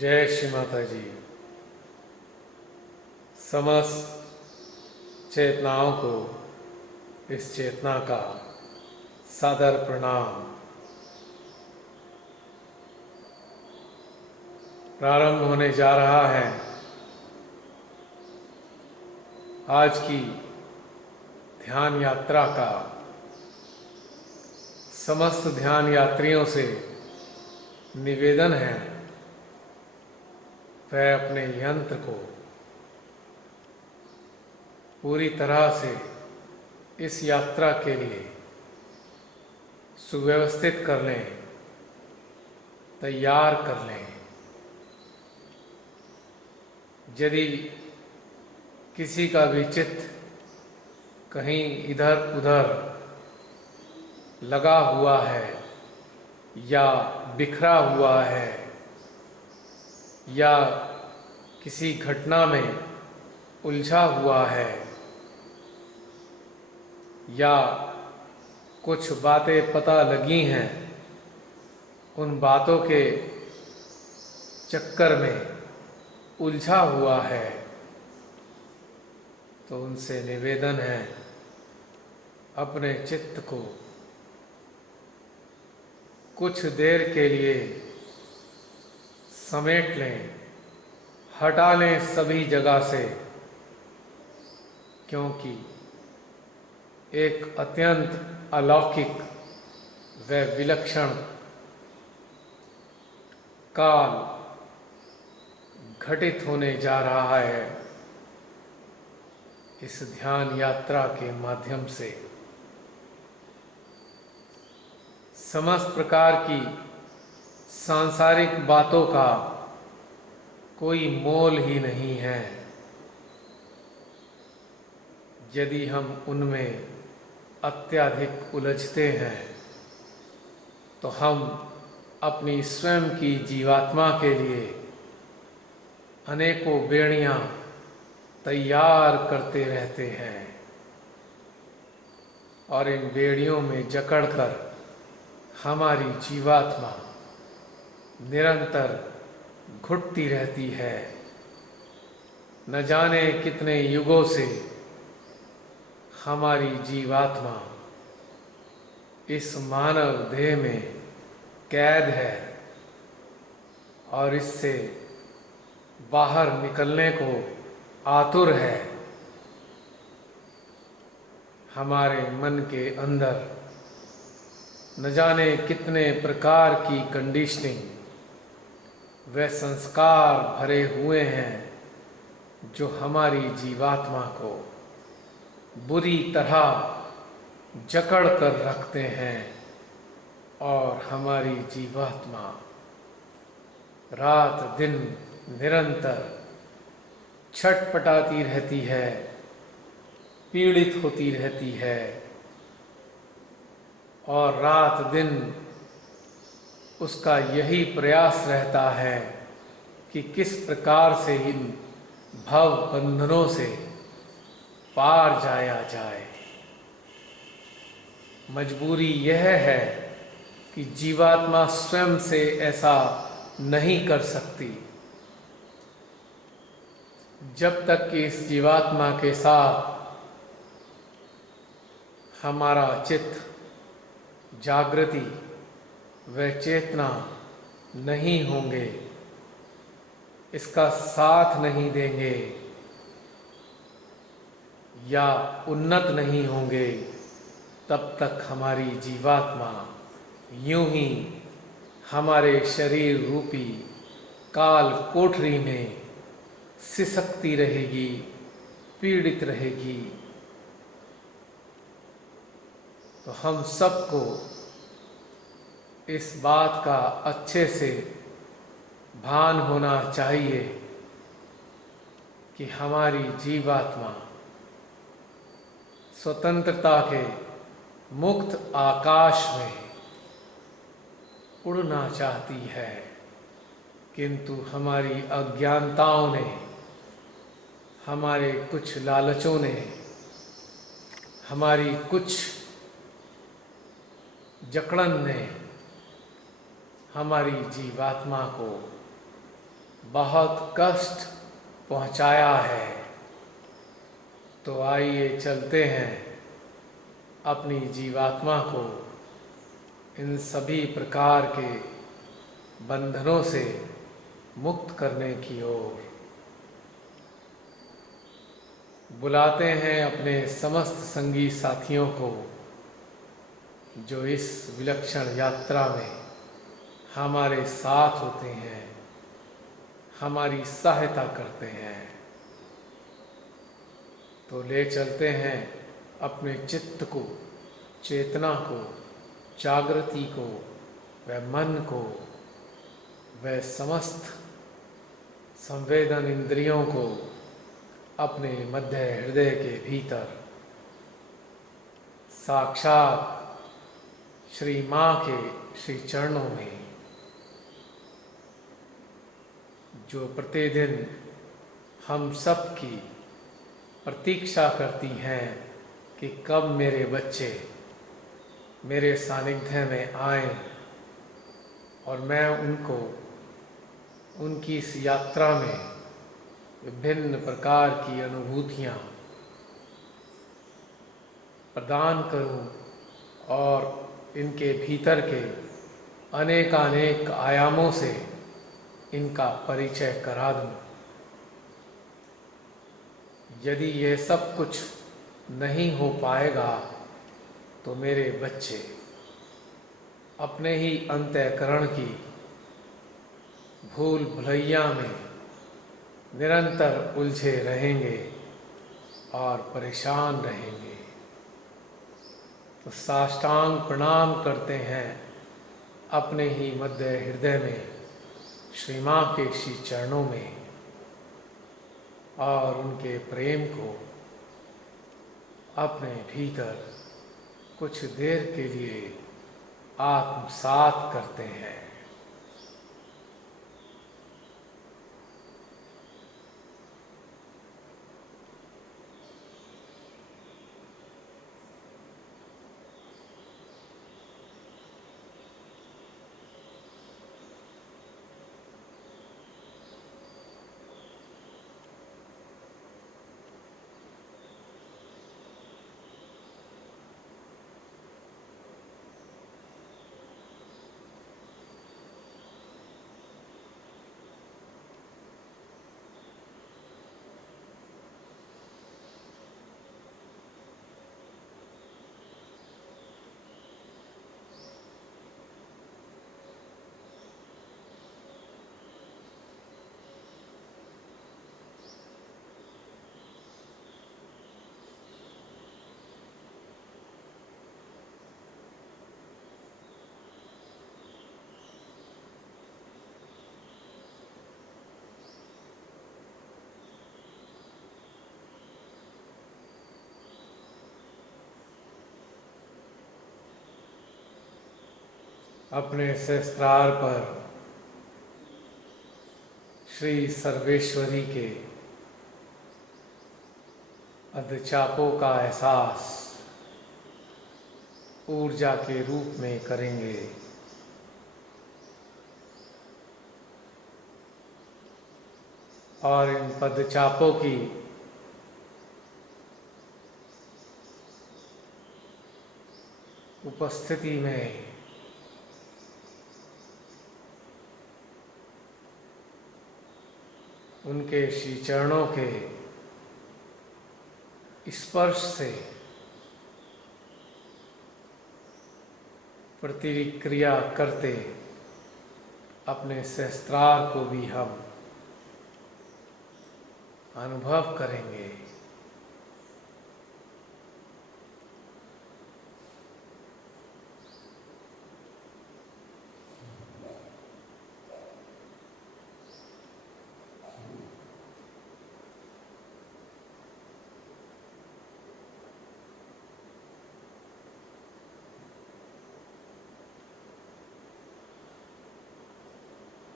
जय श्री माता जी। समस्त चेतनाओं को इस चेतना का सादर प्रणाम। प्रारंभ होने जा रहा है आज की ध्यान यात्रा का। समस्त ध्यान यात्रियों से निवेदन है वह अपने यंत्र को पूरी तरह से इस यात्रा के लिए सुव्यवस्थित कर लें, तैयार कर लें। यदि किसी का भी चित्त कहीं इधर उधर लगा हुआ है या बिखरा हुआ है या किसी घटना में उलझा हुआ है या कुछ बातें पता लगी हैं, उन बातों के चक्कर में उलझा हुआ है, तो उनसे निवेदन है अपने चित्त को कुछ देर के लिए समेट लें, हटा लें सभी जगह से, क्योंकि एक अत्यंत अलौकिक वह विलक्षण काल घटित होने जा रहा है इस ध्यान यात्रा के माध्यम से। समस्त प्रकार की सांसारिक बातों का कोई मोल ही नहीं है यदि हम उनमें अत्यधिक उलझते हैं, तो हम अपनी स्वयं की जीवात्मा के लिए अनेकों बेड़ियां तैयार करते रहते हैं और इन बेड़ियों में जकड़कर हमारी जीवात्मा निरंतर घुटती रहती है। न जाने कितने युगों से हमारी जीवात्मा इस मानव देह में कैद है और इससे बाहर निकलने को आतुर है। हमारे मन के अंदर न जाने कितने प्रकार की कंडीशनिंग व संस्कार भरे हुए हैं जो हमारी जीवात्मा को बुरी तरह जकड़ कर रखते हैं और हमारी जीवात्मा रात दिन निरंतर छटपटाती रहती है, पीड़ित होती रहती है और रात दिन उसका यही प्रयास रहता है कि किस प्रकार से इन भव बंधनों से पार जाया जाए। मजबूरी यह है कि जीवात्मा स्वयं से ऐसा नहीं कर सकती। जब तक कि इस जीवात्मा के साथ हमारा चित्त जागृति व चेतना नहीं होंगे, इसका साथ नहीं देंगे या उन्नत नहीं होंगे, तब तक हमारी जीवात्मा यूं ही हमारे शरीर रूपी काल कोठरी में सिसकती रहेगी, पीड़ित रहेगी। तो हम सबको इस बात का अच्छे से भान होना चाहिए कि हमारी जीवात्मा स्वतंत्रता के मुक्त आकाश में उड़ना चाहती है, किंतु हमारी अज्ञानताओं ने, हमारे कुछ लालचों ने, हमारी कुछ जकड़न ने हमारी जीवात्मा को बहुत कष्ट पहुंचाया है। तो आइए चलते हैं अपनी जीवात्मा को इन सभी प्रकार के बंधनों से मुक्त करने की ओर। बुलाते हैं अपने समस्त संगी साथियों को जो इस विलक्षण यात्रा में हमारे साथ होते हैं, हमारी सहायता करते हैं। तो ले चलते हैं अपने चित्त को, चेतना को, जागृति को व मन को व समस्त संवेदन इंद्रियों को अपने मध्य हृदय के भीतर साक्षात श्री माँ के श्री चरणों में, जो प्रतिदिन हम सब की प्रतीक्षा करती हैं कि कब मेरे बच्चे मेरे सानिध्य में आएं और मैं उनको उनकी इस यात्रा में विभिन्न प्रकार की अनुभूतियाँ प्रदान करूं और इनके भीतर के अनेकानेक आयामों से इनका परिचय करा दूं। यदि ये सब कुछ नहीं हो पाएगा तो मेरे बच्चे अपने ही अंतःकरण की भूल भुलैया में निरंतर उलझे रहेंगे और परेशान रहेंगे। तो साष्टांग प्रणाम करते हैं अपने ही मध्य हृदय में श्री माँ के श्री चरणों में, और उनके प्रेम को अपने भीतर कुछ देर के लिए आत्मसात करते हैं। अपने सहस्त्रार पर श्री सर्वेश्वरी के अधचापों का एहसास ऊर्जा के रूप में करेंगे। और इन पदचापों की उपस्थिति में उनके श्री चरणों के स्पर्श से प्रतिक्रिया करते अपने सहस्त्रार को भी हम अनुभव करेंगे।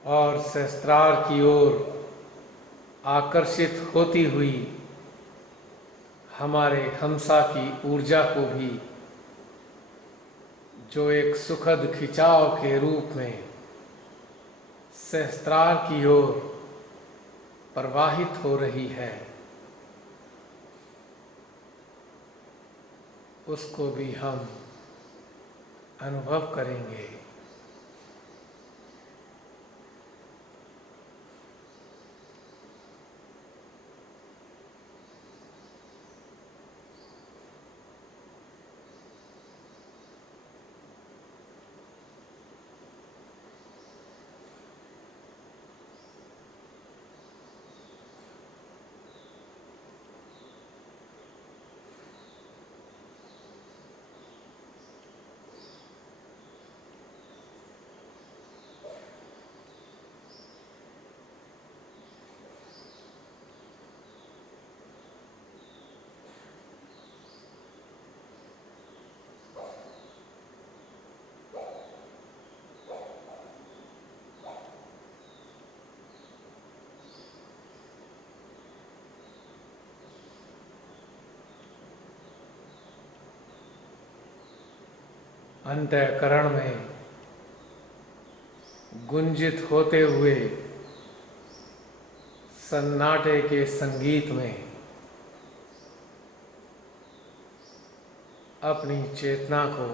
और सहस्त्रार की ओर आकर्षित होती हुई हमारे हंसा की ऊर्जा को भी, जो एक सुखद खिंचाव के रूप में सहस्त्रार की ओर प्रवाहित हो रही है, उसको भी हम अनुभव करेंगे। अंतःकरण में गुंजित होते हुए सन्नाटे के संगीत में अपनी चेतना को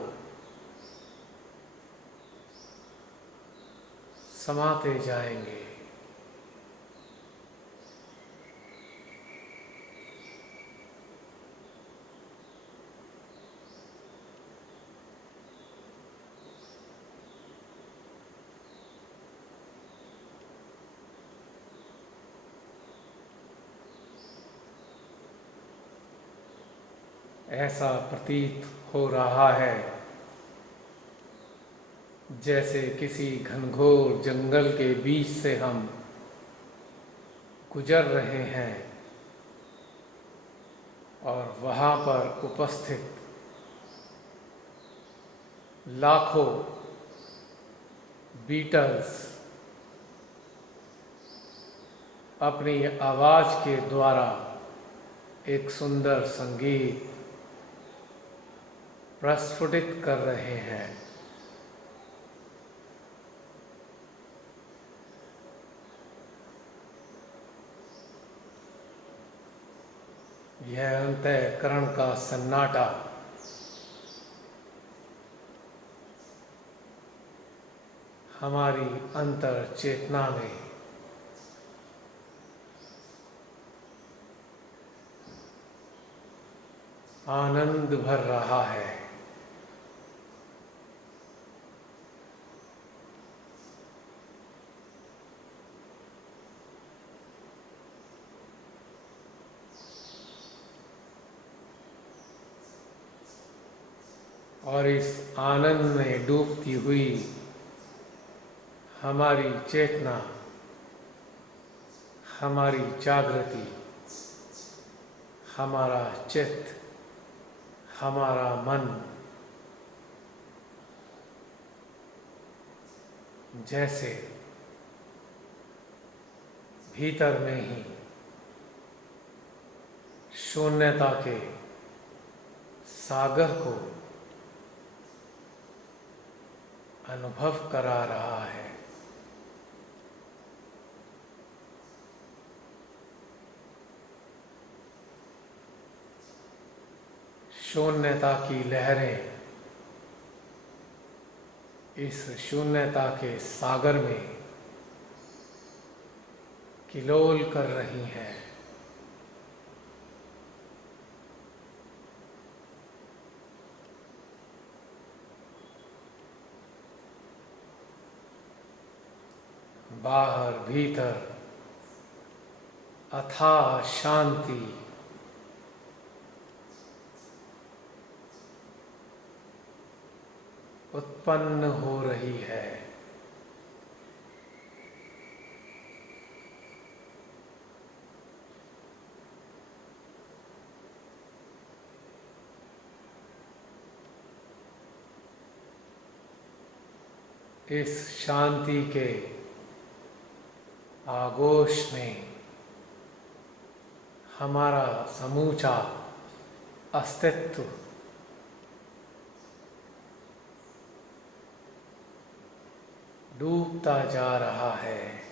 समाते जाएंगे। ऐसा प्रतीत हो रहा है जैसे किसी घनघोर जंगल के बीच से हम गुजर रहे हैं और वहाँ पर उपस्थित लाखों बीटल्स अपनी आवाज़ के द्वारा एक सुंदर संगीत प्रस्फुटित कर रहे हैं। यह अंतःकरण का सन्नाटा हमारी अंतर चेतना में आनंद भर रहा है। और इस आनंद में डूबती हुई हमारी चेतना, हमारी जागृति, हमारा चित्त, हमारा मन जैसे भीतर में ही शून्यता के सागर को अनुभव करा रहा है। शून्यता की लहरें इस शून्यता के सागर में किलोल कर रही हैं। बाहर भीतर अथाह शांति उत्पन्न हो रही है। इस शांति के आगोश में हमारा समूचा अस्तित्व डूबता जा रहा है।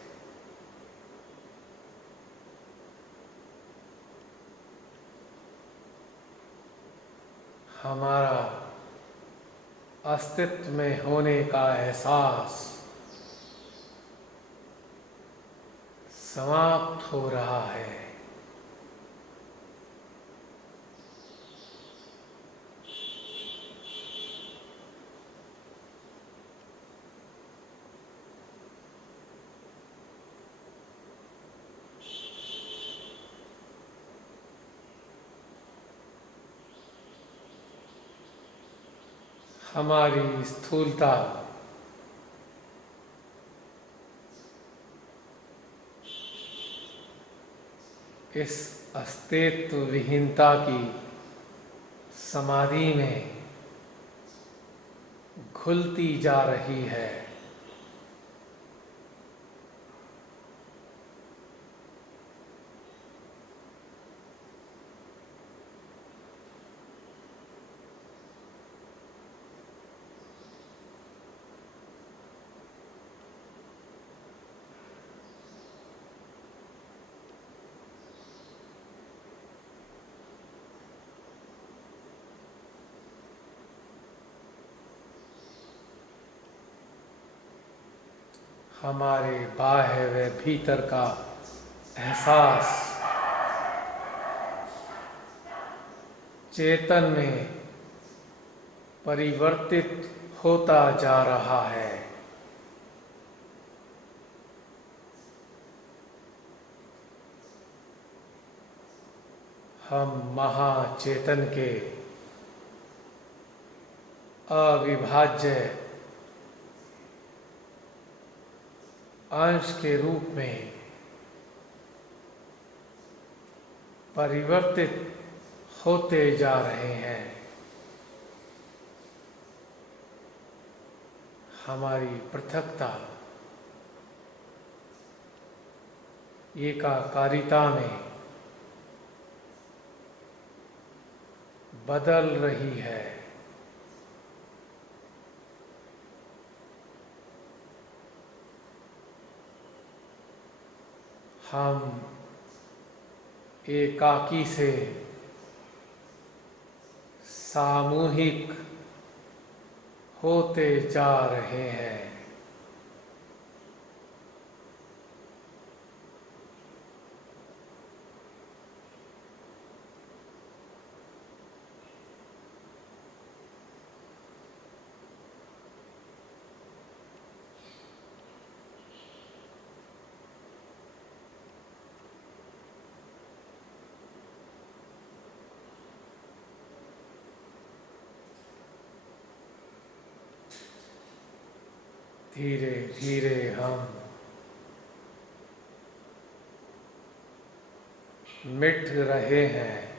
हमारा अस्तित्व में होने का एहसास समाप्त हो रहा है। हमारी स्थूलता इस अस्तित्व विहीनता की समाधि में घुलती जा रही है। हमारे बाह्य व भीतर का एहसास चेतन में परिवर्तित होता जा रहा है। हम महाचेतन के अविभाज्य अंश के रूप में परिवर्तित होते जा रहे हैं। हमारी पृथकता एकाकारिता में बदल रही है। हम एकाकी से सामूहिक होते जा रहे हैं। धीरे धीरे हम मिट रहे हैं।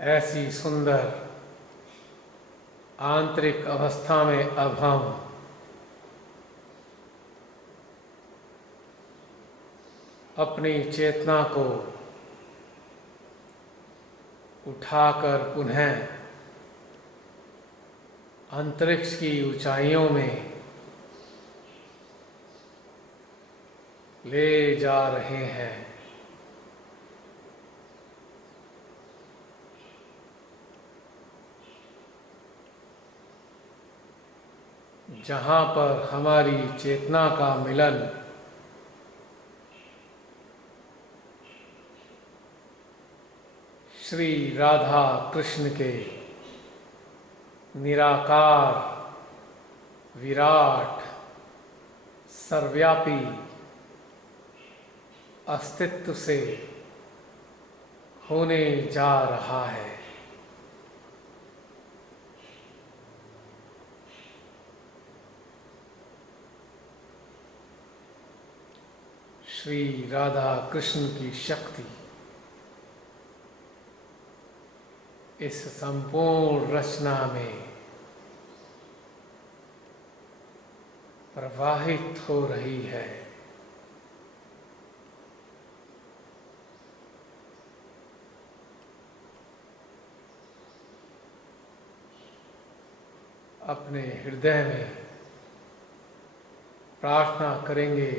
ऐसी सुंदर आंतरिक अवस्था में अब हम अपनी चेतना को उठाकर पुनः अंतरिक्ष की ऊंचाइयों में ले जा रहे हैं। जहाँ पर हमारी चेतना का मिलन श्री राधा कृष्ण के निराकार, विराट, सर्वव्यापी अस्तित्व से होने जा रहा है। श्री राधा कृष्ण की शक्ति इस संपूर्ण रचना में प्रवाहित हो रही है। अपने हृदय में प्रार्थना करेंगे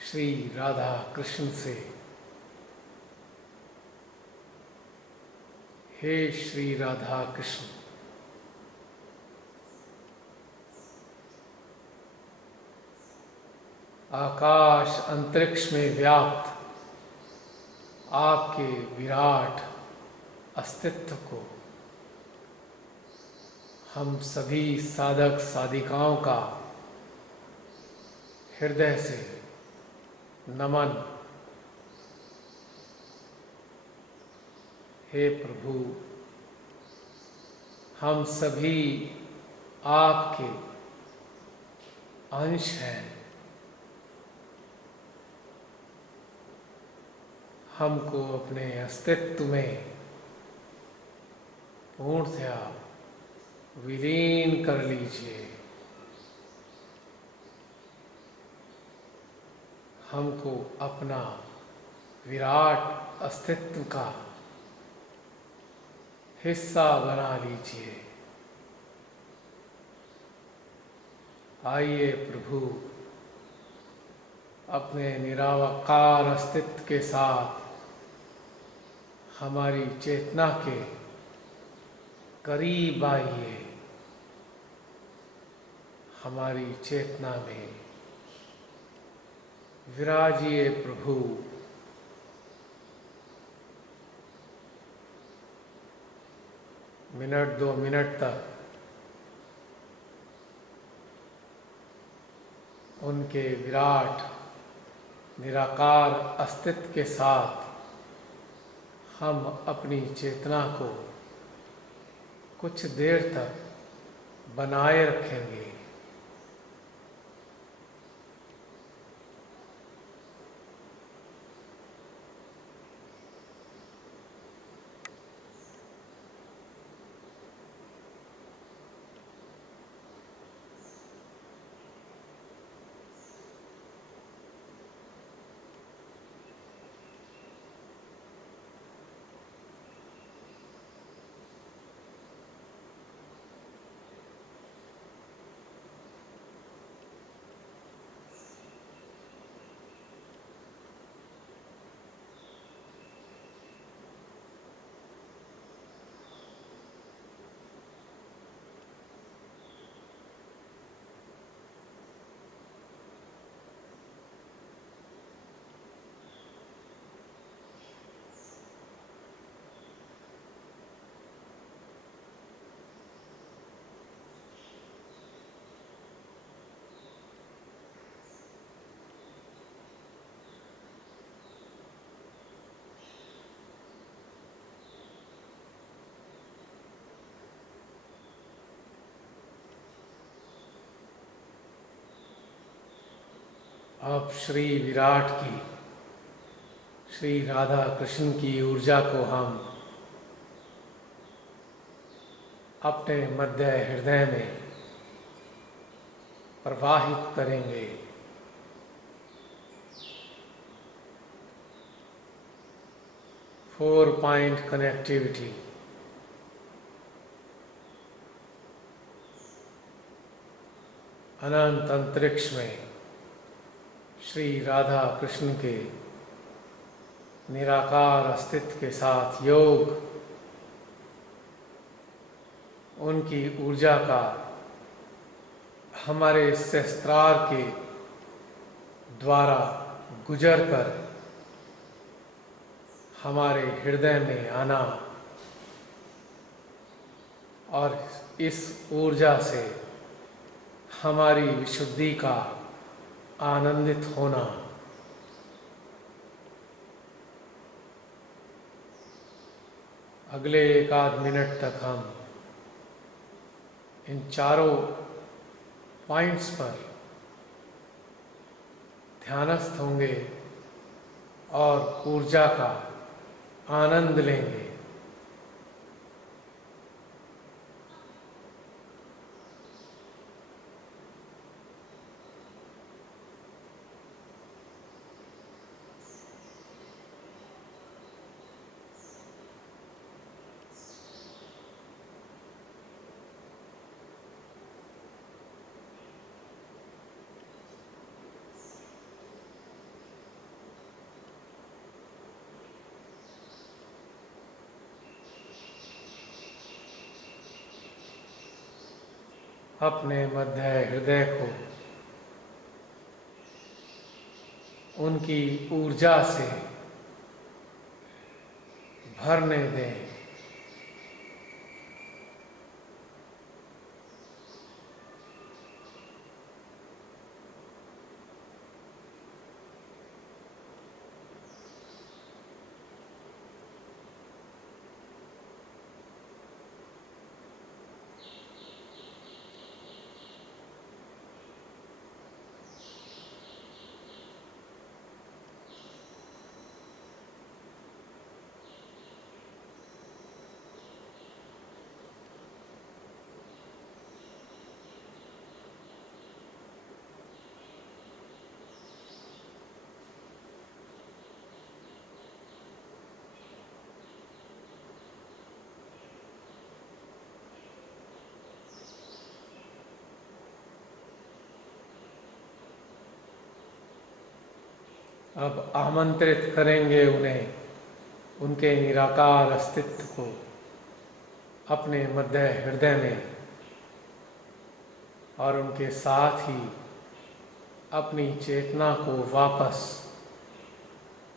श्री राधा कृष्ण से, हे श्री राधा कृष्ण, आकाश अंतरिक्ष में व्याप्त आपके विराट अस्तित्व को हम सभी साधक साधिकाओं का हृदय से नमन। हे प्रभु, हम सभी आपके अंश हैं। हमको अपने अस्तित्व में पूर्णतया विलीन कर लीजिए। हमको अपना विराट अस्तित्व का हिस्सा बना लीजिए। आइए प्रभु, अपने निराकार अस्तित्व के साथ हमारी चेतना के करीब आइए। हमारी चेतना में विराजिए प्रभु। मिनट 2 मिनट तक उनके विराट निराकार अस्तित्व के साथ हम अपनी चेतना को कुछ देर तक बनाए रखेंगे। अब श्री विराट की, श्री राधा कृष्ण की ऊर्जा को हम अपने मध्य हृदय में प्रवाहित करेंगे। Four point connectivity. अनंत अंतरिक्ष में श्री राधा कृष्ण के निराकार अस्तित्व के साथ योग, उनकी ऊर्जा का हमारे सहस्त्रार के द्वारा गुजर कर हमारे हृदय में आना और इस ऊर्जा से हमारी विशुद्धि का आनंदित होना। अगले 1 आध मिनट तक हम इन चारों पॉइंट्स पर ध्यानस्थ होंगे और ऊर्जा का आनंद लेंगे। अपने मध्य हृदय को उनकी ऊर्जा से भरने दें। अब आमंत्रित करेंगे उन्हें, उनके निराकार अस्तित्व को अपने मध्य हृदय में, और उनके साथ ही अपनी चेतना को वापस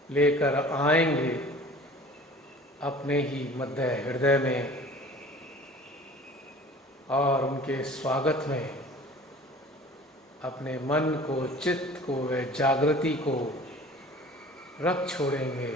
लेकर आएंगे अपने ही मध्य हृदय में, और उनके स्वागत में अपने मन को, चित्त को व जागृति को रख छोड़ेंगे।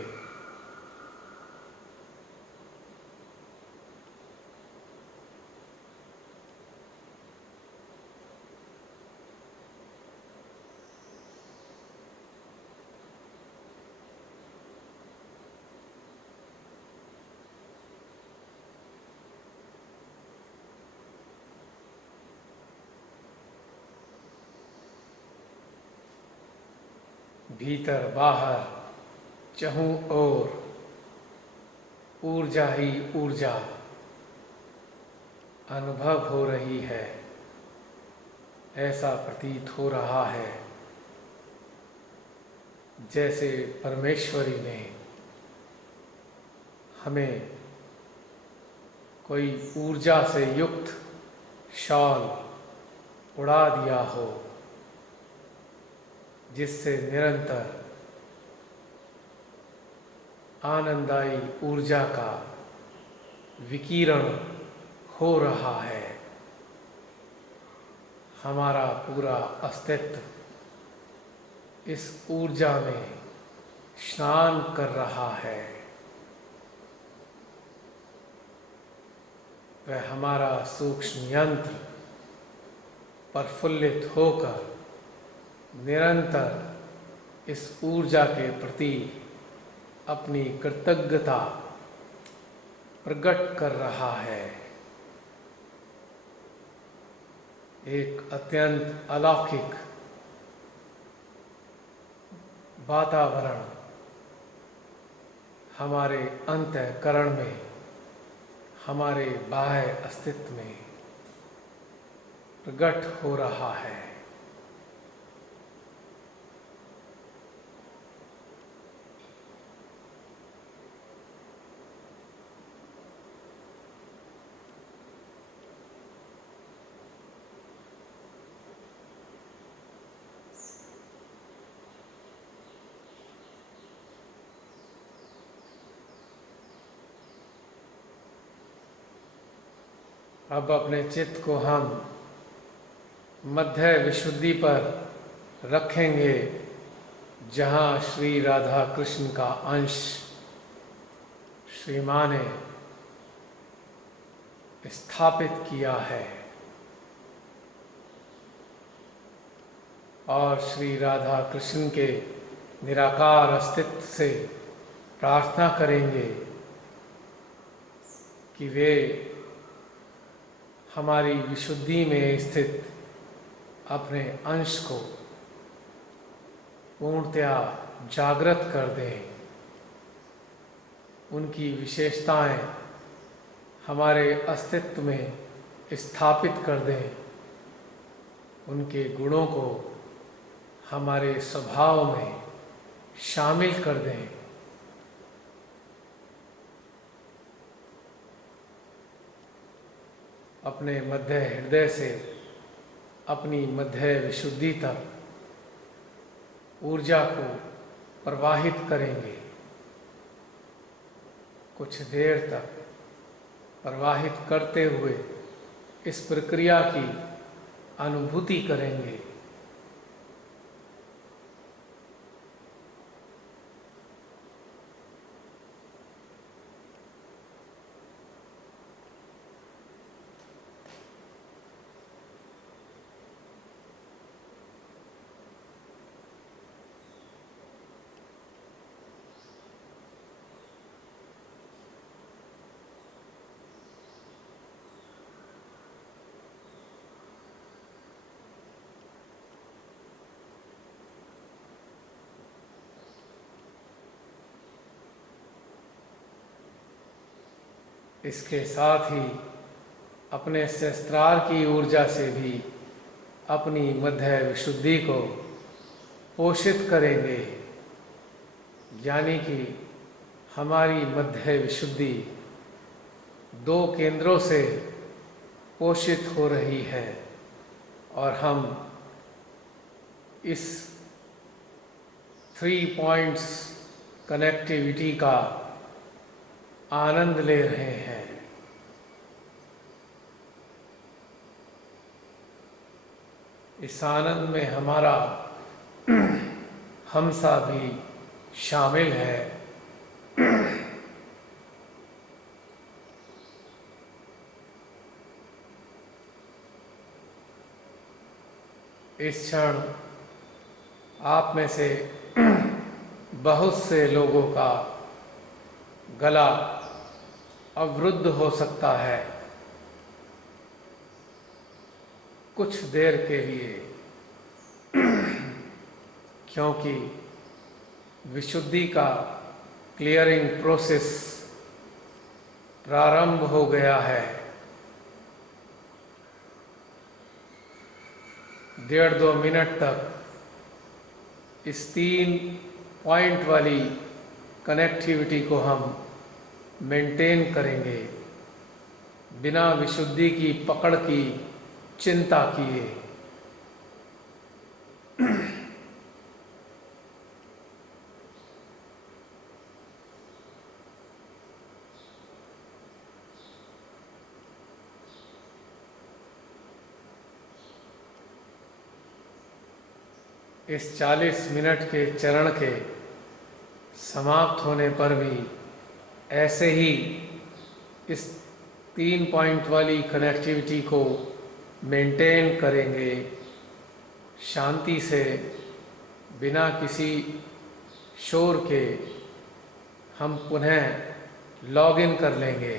भीतर बाहर चहुं ओर ऊर्जा ही ऊर्जा अनुभव हो रही है। ऐसा प्रतीत हो रहा है जैसे परमेश्वरी ने हमें कोई ऊर्जा से युक्त शॉल उड़ा दिया हो, जिससे निरंतर आनंदायी ऊर्जा का विकिरण हो रहा है। हमारा पूरा अस्तित्व इस ऊर्जा में स्नान कर रहा है। वह हमारा सूक्ष्म यंत्र प्रफुल्लित होकर निरंतर इस ऊर्जा के प्रति अपनी कृतज्ञता प्रकट कर रहा है। एक अत्यंत अलौकिक वातावरण हमारे अंतःकरण में, हमारे बाह्य अस्तित्व में प्रकट हो रहा है। अब अपने चित्त को हम मध्य विशुद्धि पर रखेंगे, जहाँ श्री राधा कृष्ण का अंश श्री माँ ने स्थापित किया है। और श्री राधा कृष्ण के निराकार अस्तित्व से प्रार्थना करेंगे कि वे हमारी विशुद्धि में स्थित अपने अंश को पूर्णतया जागृत कर दें। उनकी विशेषताएं हमारे अस्तित्व में स्थापित कर दें। उनके गुणों को हमारे स्वभाव में शामिल कर दें। अपने मध्य हृदय से अपनी मध्य विशुद्धि तक ऊर्जा को प्रवाहित करेंगे। कुछ देर तक प्रवाहित करते हुए इस प्रक्रिया की अनुभूति करेंगे। इसके साथ ही अपने सहस्त्रार की ऊर्जा से भी अपनी मध्य विशुद्धि को पोषित करेंगे। यानी कि हमारी मध्य विशुद्धि दो केंद्रों से पोषित हो रही है और हम इस 3 पॉइंट्स कनेक्टिविटी का आनंद ले रहे हैं। इस आनंद में हमारा हमसा भी शामिल है। इस क्षण आप में से बहुत से लोगों का गला अवरुद्ध हो सकता है कुछ देर के लिए, क्योंकि विशुद्धि का क्लियरिंग प्रोसेस प्रारंभ हो गया है। 1.5-2 मिनट तक इस 3 पॉइंट वाली कनेक्टिविटी को हम मेंटेन करेंगे बिना विशुद्धि की पकड़ की चिंता किए। इस 40 मिनट के चरण के समाप्त होने पर भी ऐसे ही इस 3 पॉइंट वाली कनेक्टिविटी को मेंटेन करेंगे शांति से, बिना किसी शोर के। हम पुनः लॉग इन कर लेंगे।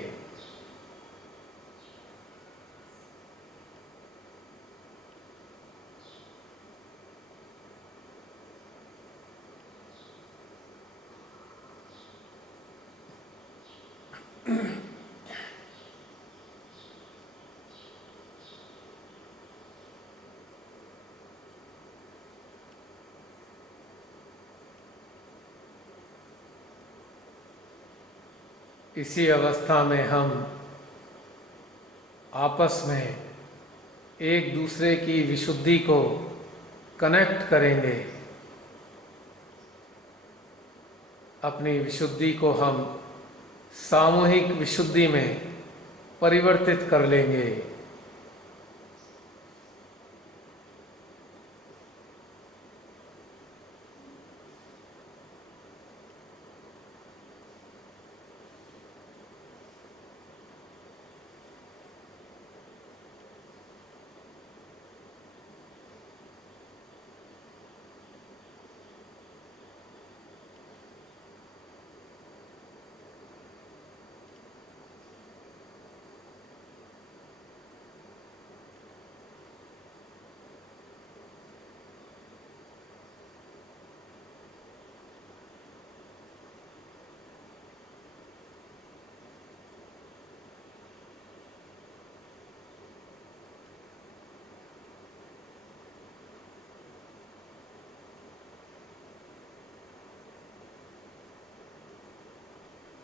इसी अवस्था में हम आपस में एक दूसरे की विशुद्धि को कनेक्ट करेंगे। अपनी विशुद्धि को हम सामूहिक विशुद्धि में परिवर्तित कर लेंगे।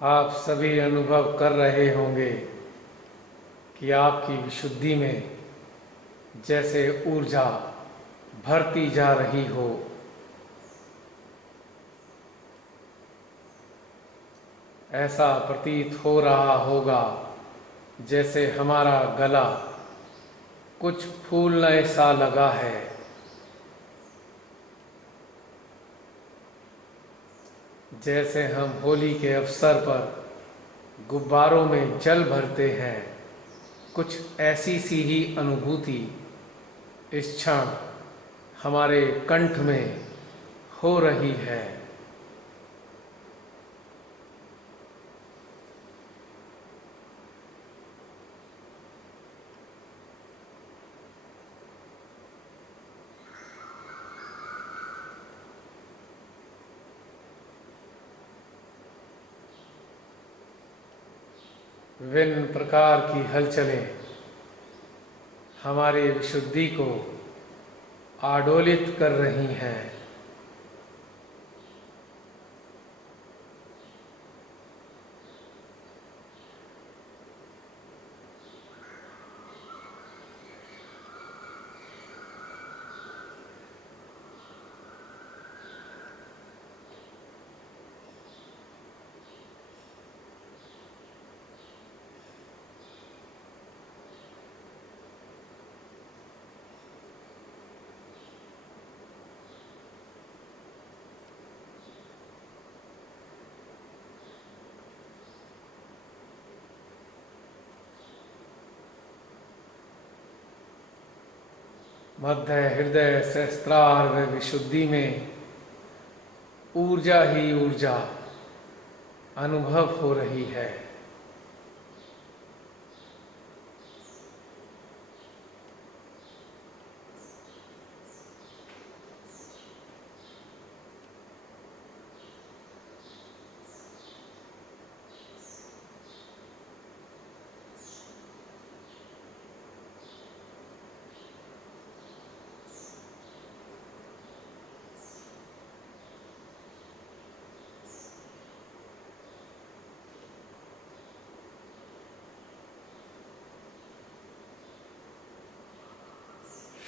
आप सभी अनुभव कर रहे होंगे कि आपकी विशुद्धि में जैसे ऊर्जा भरती जा रही हो। ऐसा प्रतीत हो रहा होगा जैसे हमारा गला कुछ फूलने सा लगा है। जैसे हम होली के अवसर पर गुब्बारों में जल भरते हैं, कुछ ऐसी सी ही अनुभूति इस क्षण हमारे कंठ में हो रही है। विभिन्न प्रकार की हलचलें हमारी विशुद्धि को आडोलित कर रही हैं। मध्य हृदय सहस्त्रार व विशुद्धि में ऊर्जा ही ऊर्जा अनुभव हो रही है।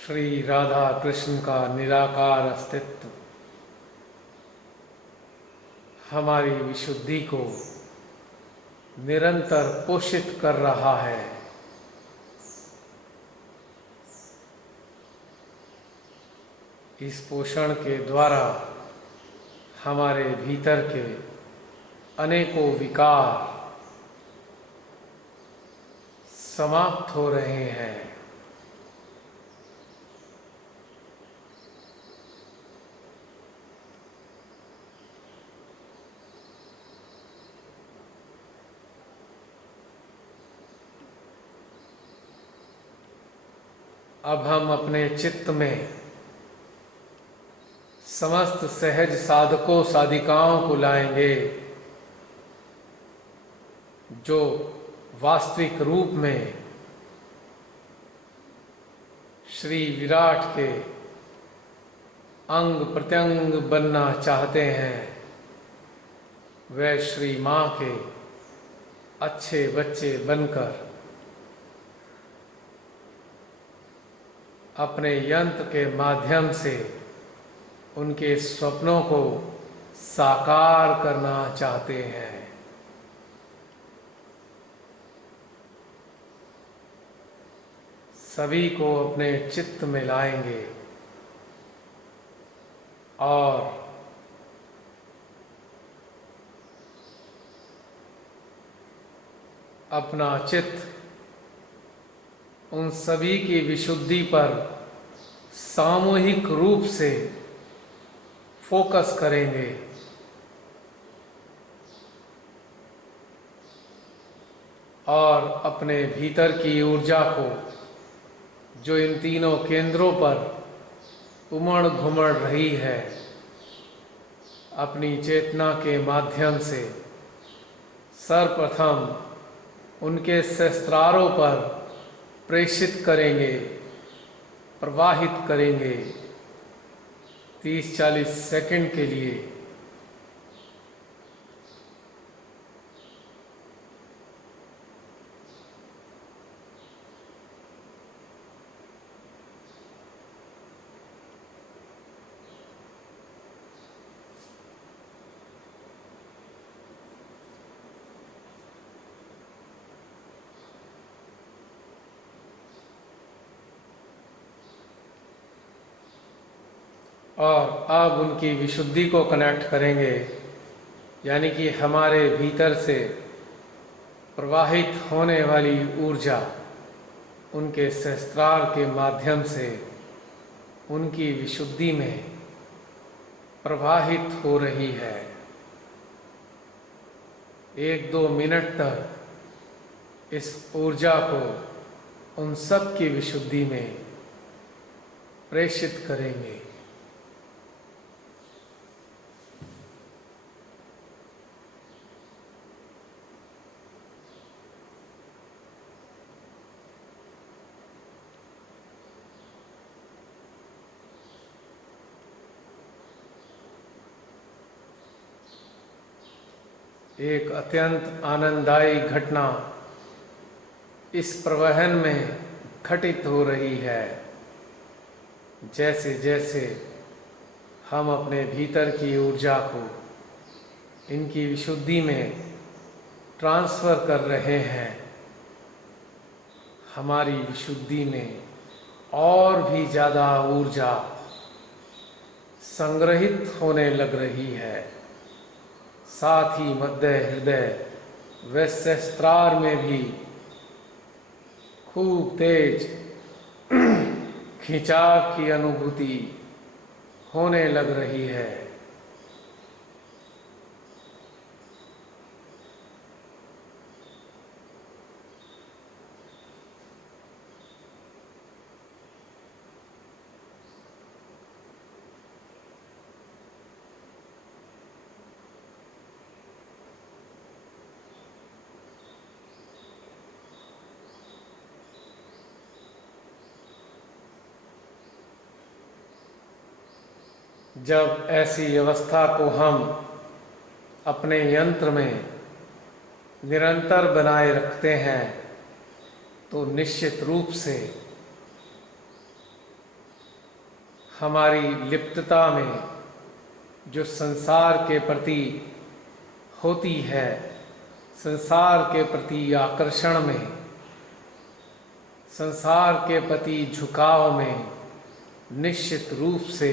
श्री राधा कृष्ण का निराकार अस्तित्व हमारी विशुद्धि को निरंतर पोषित कर रहा है। इस पोषण के द्वारा हमारे भीतर के अनेकों विकार समाप्त हो रहे हैं। अब हम अपने चित्त में समस्त सहज साधकों साधिकाओं को लाएंगे जो वास्तविक रूप में श्री विराट के अंग प्रत्यंग बनना चाहते हैं। वे श्री मां के अच्छे बच्चे बनकर अपने यंत्र के माध्यम से उनके स्वप्नों को साकार करना चाहते हैं। सभी को अपने चित्त में लाएंगे और अपना चित्त उन सभी की विशुद्धि पर सामूहिक रूप से फोकस करेंगे। और अपने भीतर की ऊर्जा को जो इन तीनों केंद्रों पर उमड़ घुमड़ रही है, अपनी चेतना के माध्यम से सर्वप्रथम उनके सहस्त्रारों पर प्रेषित करेंगे, प्रवाहित करेंगे 30-40 सेकंड के लिए। और अब उनकी विशुद्धि को कनेक्ट करेंगे, यानी कि हमारे भीतर से प्रवाहित होने वाली ऊर्जा उनके सहस्त्रार के माध्यम से उनकी विशुद्धि में प्रवाहित हो रही है। 1-2 मिनट तक इस ऊर्जा को उन सब की विशुद्धि में प्रेषित करेंगे। एक अत्यंत आनंददायी घटना इस प्रवहन में घटित हो रही है। जैसे जैसे हम अपने भीतर की ऊर्जा को इनकी विशुद्धि में ट्रांसफर कर रहे हैं, हमारी विशुद्धि में और भी ज़्यादा ऊर्जा संग्रहित होने लग रही है। साथ ही मध्य हृदय व सहस्त्रार में भी खूब तेज खिंचाव की अनुभूति होने लग रही है। जब ऐसी अवस्था को हम अपने यंत्र में निरंतर बनाए रखते हैं तो निश्चित रूप से हमारी लिप्तता में जो संसार के प्रति होती है, संसार के प्रति आकर्षण में, संसार के प्रति झुकाव में निश्चित रूप से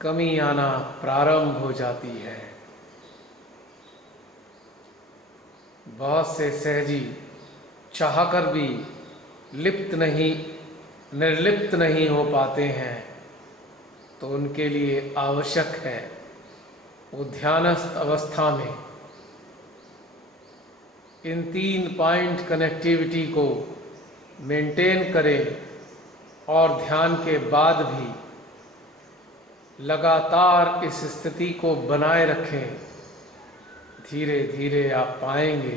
कमी आना प्रारंभ हो जाती है। बहुत से सहजी चाहकर भी निर्लिप्त नहीं हो पाते हैं, तो उनके लिए आवश्यक है वो ध्यानस्थ अवस्था में इन 3 पॉइंट कनेक्टिविटी को मेंटेन करें और ध्यान के बाद भी लगातार इस स्थिति को बनाए रखें। धीरे धीरे आप पाएंगे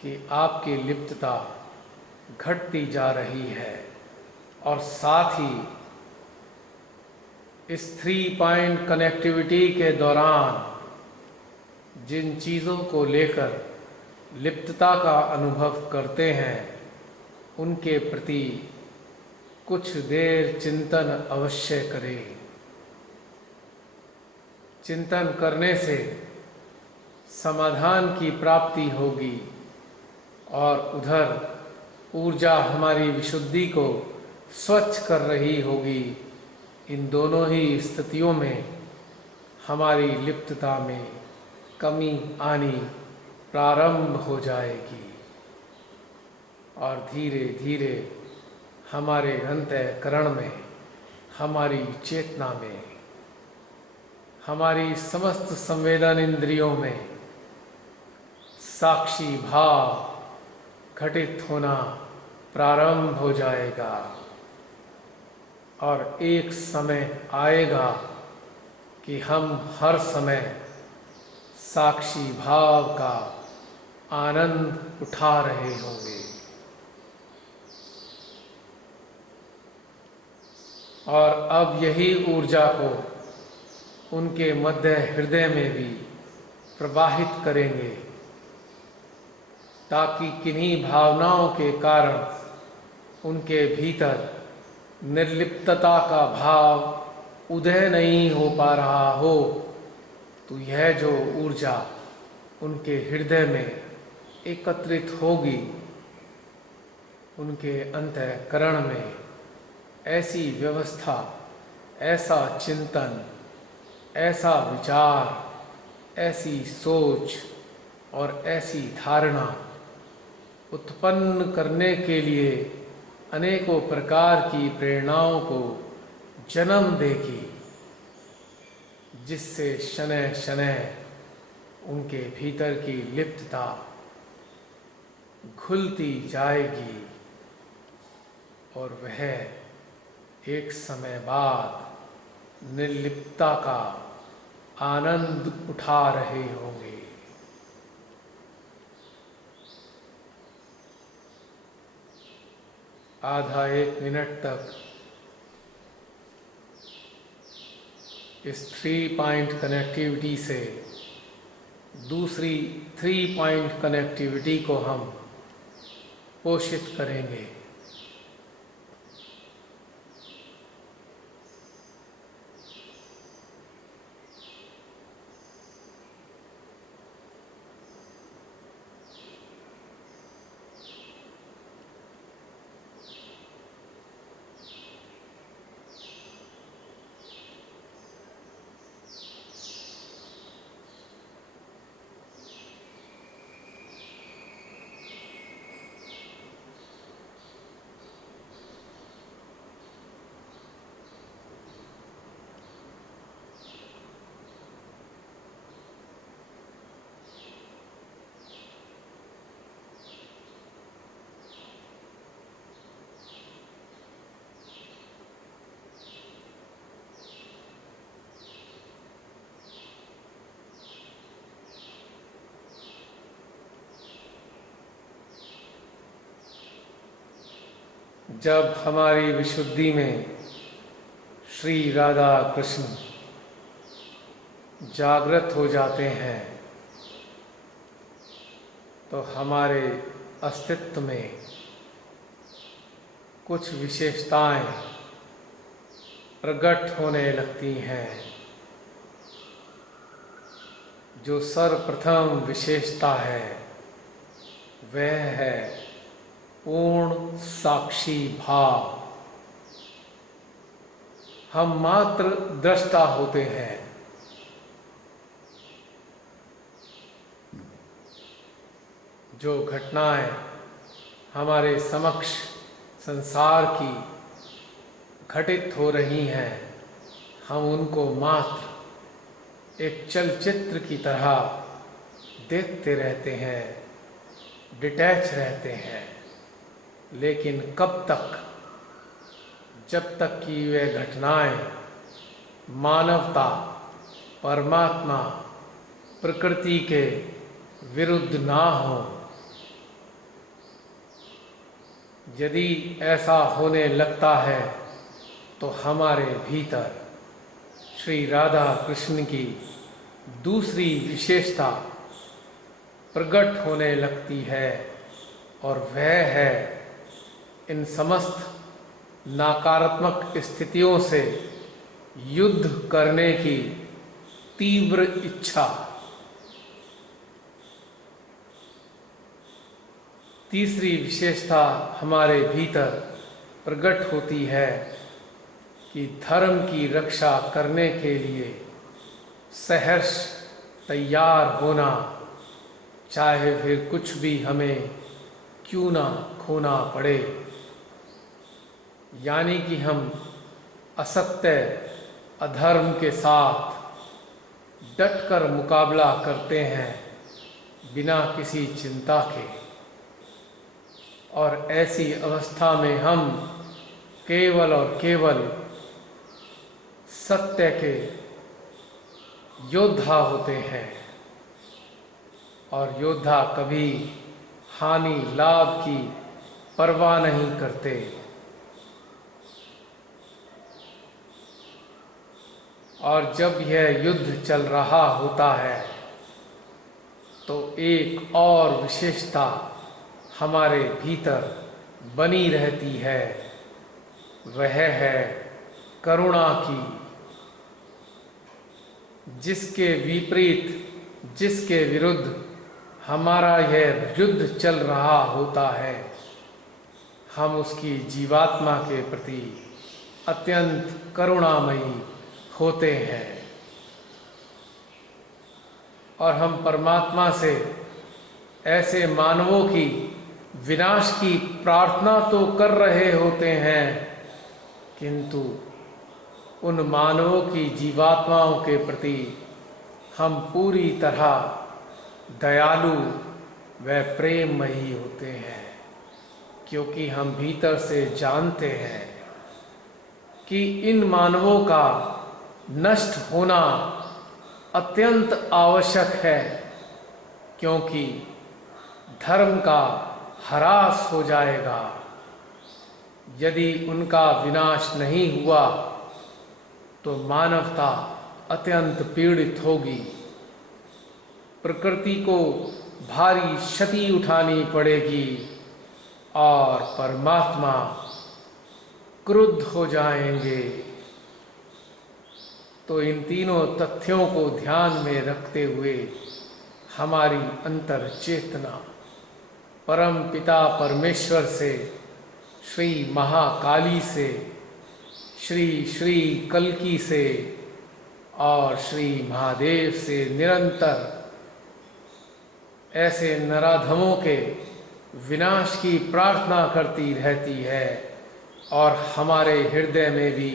कि आपकी लिप्तता घटती जा रही है और साथ ही इस 3 पॉइंट कनेक्टिविटी के दौरान जिन चीज़ों को लेकर लिप्तता का अनुभव करते हैं उनके प्रति कुछ देर चिंतन अवश्य करें। चिंतन करने से समाधान की प्राप्ति होगी और उधर ऊर्जा हमारी विशुद्धि को स्वच्छ कर रही होगी। इन दोनों ही स्थितियों में हमारी लिप्तता में कमी आनी प्रारंभ हो जाएगी और धीरे धीरे हमारे अंतःकरण में, हमारी चेतना में, हमारी समस्त संवेदन इंद्रियों में साक्षी भाव घटित होना प्रारंभ हो जाएगा और एक समय आएगा कि हम हर समय साक्षी भाव का आनंद उठा रहे होंगे और अब यही ऊर्जा को उनके मध्य हृदय में भी प्रवाहित करेंगे ताकि किन्हीं भावनाओं के कारण उनके भीतर निर्लिप्तता का भाव उदय नहीं हो पा रहा हो, तो यह जो ऊर्जा उनके हृदय में एकत्रित होगी, उनके अंतःकरण में ऐसी व्यवस्था, ऐसा चिंतन, ऐसा विचार, ऐसी सोच और ऐसी धारणा उत्पन्न करने के लिए अनेकों प्रकार की प्रेरणाओं को जन्म देगी, जिससे शनैः शनैः उनके भीतर की लिप्तता घुलती जाएगी और वह एक समय बाद निर्लिप्तता का आनंद उठा रहे होंगे। आधा 1 मिनट तक इस 3 पॉइंट कनेक्टिविटी से दूसरी 3 पॉइंट कनेक्टिविटी को हम पोषित करेंगे। जब हमारी विशुद्धि में श्री राधा कृष्ण जागृत हो जाते हैं तो हमारे अस्तित्व में कुछ विशेषताएं प्रकट होने लगती हैं। जो सर्वप्रथम विशेषता है वह है पूर्ण साक्षी भाव। हम मात्र दृष्टा होते हैं। जो घटनाएं हमारे समक्ष संसार की घटित हो रही हैं, हम उनको मात्र एक चलचित्र की तरह देखते रहते हैं, डिटैच रहते हैं। लेकिन कब तक? जब तक कि वे घटनाएं मानवता, परमात्मा, प्रकृति के विरुद्ध ना हो। यदि ऐसा होने लगता है तो हमारे भीतर श्री राधा कृष्ण की दूसरी विशेषता प्रकट होने लगती है, और वह है इन समस्त नकारात्मक स्थितियों से युद्ध करने की तीव्र इच्छा। तीसरी विशेषता हमारे भीतर प्रकट होती है कि धर्म की रक्षा करने के लिए सहर्ष तैयार होना, चाहे फिर कुछ भी हमें क्यों ना खोना पड़े। यानी कि हम असत्य, अधर्म के साथ डटकर मुकाबला करते हैं बिना किसी चिंता के। और ऐसी अवस्था में हम केवल और केवल सत्य के योद्धा होते हैं, और योद्धा कभी हानि लाभ की परवाह नहीं करते। और जब यह युद्ध चल रहा होता है तो एक और विशेषता हमारे भीतर बनी रहती है, वह है करुणा की। जिसके विपरीत, जिसके विरुद्ध हमारा यह युद्ध चल रहा होता है, हम उसकी जीवात्मा के प्रति अत्यंत करुणामयी होते हैं। और हम परमात्मा से ऐसे मानवों की विनाश की प्रार्थना तो कर रहे होते हैं, किंतु उन मानवों की जीवात्माओं के प्रति हम पूरी तरह दयालु व प्रेममयी होते हैं, क्योंकि हम भीतर से जानते हैं कि इन मानवों का नष्ट होना अत्यंत आवश्यक है, क्योंकि धर्म का ह्रास हो जाएगा। यदि उनका विनाश नहीं हुआ तो मानवता अत्यंत पीड़ित होगी। प्रकृति को भारी क्षति उठानी पड़ेगी और परमात्मा क्रुद्ध हो जाएंगे। तो इन तीनों तथ्यों को ध्यान में रखते हुए हमारी अंतर चेतना परम पिता परमेश्वर से, श्री महाकाली से, श्री श्री कल्की से और श्री महादेव से निरंतर ऐसे नराधमों के विनाश की प्रार्थना करती रहती है। और हमारे हृदय में भी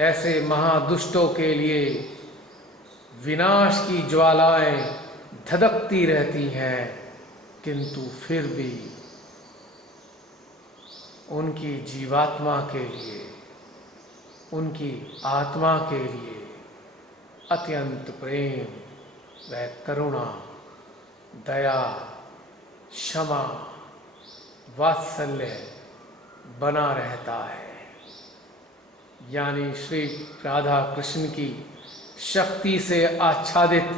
ऐसे महादुष्टों के लिए विनाश की ज्वालाएं धधकती रहती हैं, किंतु फिर भी उनकी जीवात्मा के लिए, उनकी आत्मा के लिए अत्यंत प्रेम व करुणा, दया, क्षमा, वात्सल्य बना रहता है। यानी श्री राधा कृष्ण की शक्ति से आच्छादित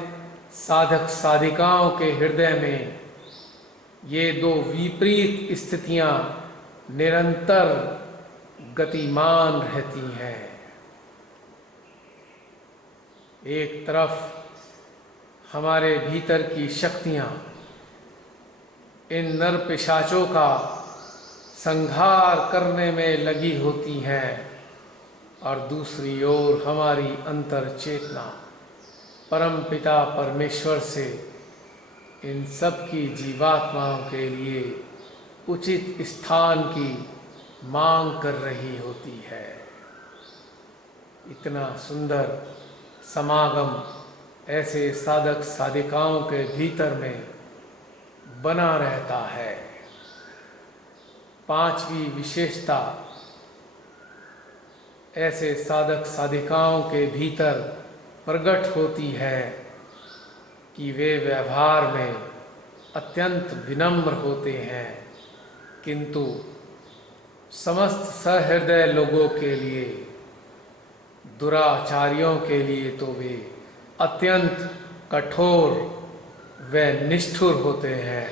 साधक साधिकाओं के हृदय में ये दो विपरीत स्थितियां निरंतर गतिमान रहती हैं। एक तरफ हमारे भीतर की शक्तियां इन नर पिशाचों का संहार करने में लगी होती हैं और दूसरी ओर हमारी अंतर चेतना परमपिता परमेश्वर से इन सब की जीवात्माओं के लिए उचित स्थान की मांग कर रही होती है। इतना सुंदर समागम ऐसे साधक साधिकाओं के भीतर में बना रहता है। पांचवी विशेषता ऐसे साधक साधिकाओं के भीतर प्रकट होती है कि वे व्यवहार में अत्यंत विनम्र होते हैं, किंतु समस्त सहृदय लोगों के लिए, दुराचारियों के लिए तो वे अत्यंत कठोर व निष्ठुर होते हैं।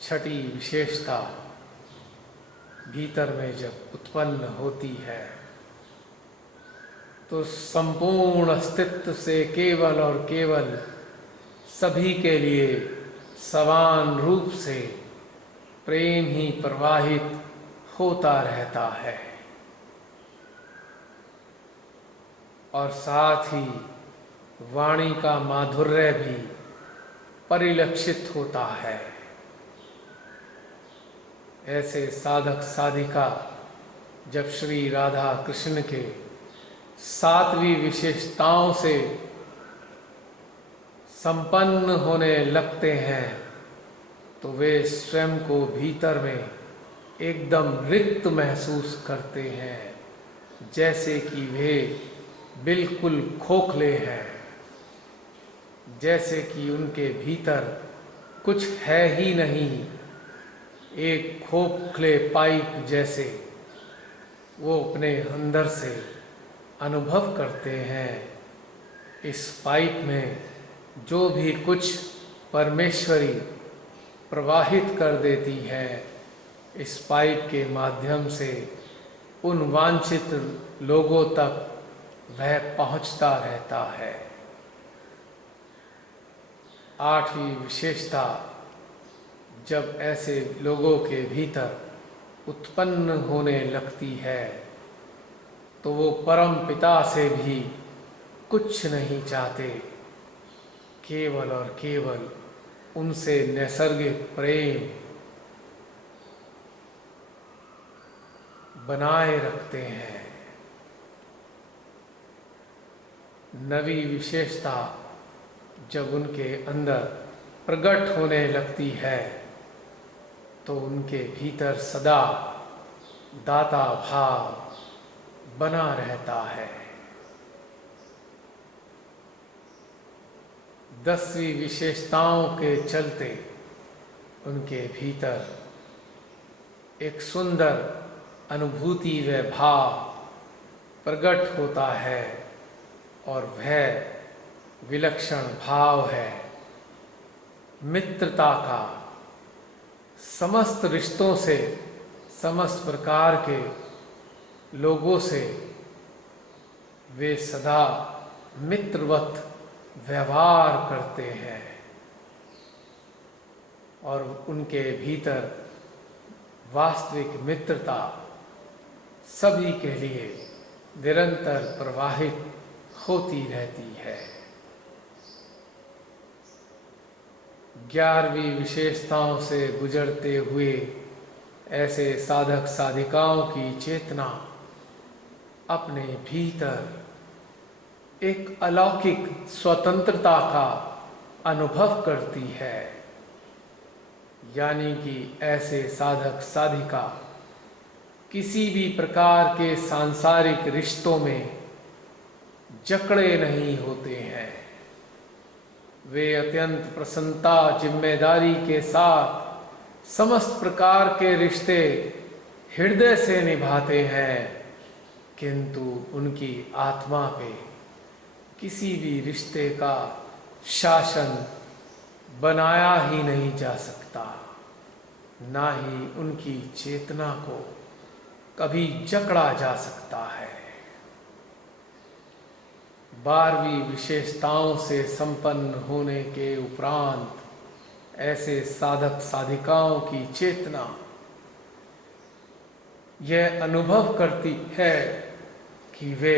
छठी विशेषता भीतर में जब उत्पन्न होती है तो संपूर्ण अस्तित्व से केवल और केवल सभी के लिए समान रूप से प्रेम ही प्रवाहित होता रहता है और साथ ही वाणी का माधुर्य भी परिलक्षित होता है। ऐसे साधक साधिका जब श्री राधा कृष्ण के सातवीं विशेषताओं से संपन्न होने लगते हैं तो वे स्वयं को भीतर में एकदम रिक्त महसूस करते हैं, जैसे कि वे बिल्कुल खोखले हैं, जैसे कि उनके भीतर कुछ है ही नहीं। एक खोखले पाइप जैसे वो अपने अंदर से अनुभव करते हैं। इस पाइप में जो भी कुछ परमेश्वरी प्रवाहित कर देती है, इस पाइप के माध्यम से उन वांछित लोगों तक वह पहुंचता रहता है। आठवीं विशेषता जब ऐसे लोगों के भीतर उत्पन्न होने लगती है तो वो परम पिता से भी कुछ नहीं चाहते, केवल और केवल उनसे नैसर्गिक प्रेम बनाए रखते हैं। नवी विशेषता जब उनके अंदर प्रकट होने लगती है तो उनके भीतर सदा दाता भाव बना रहता है। 10वीं विशेषताओं के चलते उनके भीतर एक सुंदर अनुभूति व भाव प्रकट होता है और वह विलक्षण भाव है मित्रता का। समस्त रिश्तों से, समस्त प्रकार के लोगों से वे सदा मित्रवत व्यवहार करते हैं और उनके भीतर वास्तविक मित्रता सभी के लिए निरंतर प्रवाहित होती रहती है। 11वीं विशेषताओं से गुजरते हुए ऐसे साधक साधिकाओं की चेतना अपने भीतर एक अलौकिक स्वतंत्रता का अनुभव करती है। यानी कि ऐसे साधक साधिका किसी भी प्रकार के सांसारिक रिश्तों में जकड़े नहीं होते हैं। वे अत्यंत प्रसन्नता, जिम्मेदारी के साथ समस्त प्रकार के रिश्ते हृदय से निभाते हैं, किंतु उनकी आत्मा पे किसी भी रिश्ते का शासन बनाया ही नहीं जा सकता, ना ही उनकी चेतना को कभी जकड़ा जा सकता है। 12वीं विशेषताओं से संपन्न होने के उपरांत ऐसे साधक साधिकाओं की चेतना यह अनुभव करती है कि वे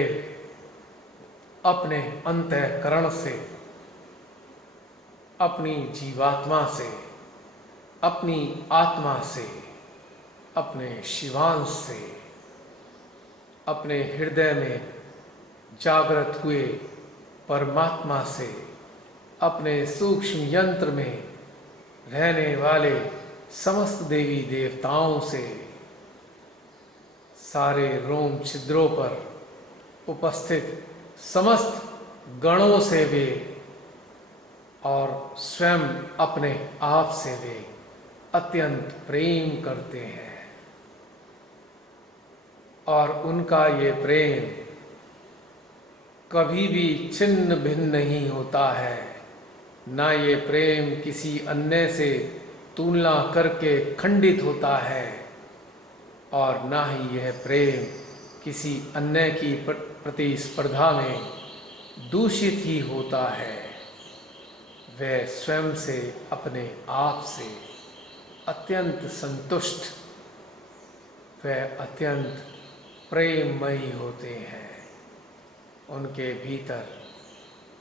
अपने अंतःकरण से, अपनी जीवात्मा से, अपनी आत्मा से, अपने शिवांश से, अपने हृदय में जागृत हुए परमात्मा से, अपने सूक्ष्म यंत्र में रहने वाले समस्त देवी देवताओं से, सारे रोम छिद्रों पर उपस्थित समस्त गणों से वे और स्वयं अपने आप से वे अत्यंत प्रेम करते हैं। और उनका ये प्रेम कभी भी छिन्न भिन्न नहीं होता है, ना ये प्रेम किसी अन्य से तुलना करके खंडित होता है, और ना ही यह प्रेम किसी अन्य की प्रतिस्पर्धा में दूषित ही होता है। वह स्वयं से, अपने आप से अत्यंत संतुष्ट, वह अत्यंत प्रेममयी होते हैं। उनके भीतर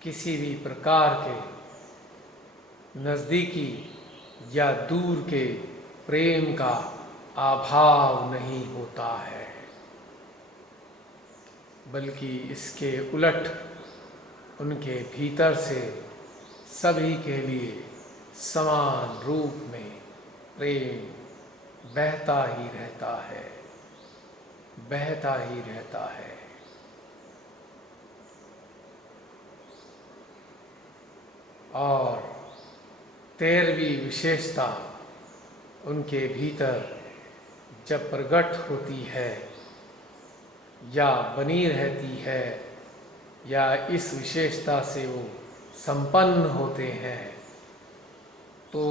किसी भी प्रकार के नज़दीकी या दूर के प्रेम का अभाव नहीं होता है, बल्कि इसके उलट उनके भीतर से सभी के लिए समान रूप में प्रेम बहता ही रहता है, बहता ही रहता है। और 13वीं विशेषता उनके भीतर जब प्रकट होती है या बनी रहती है, या इस विशेषता से वो संपन्न होते हैं, तो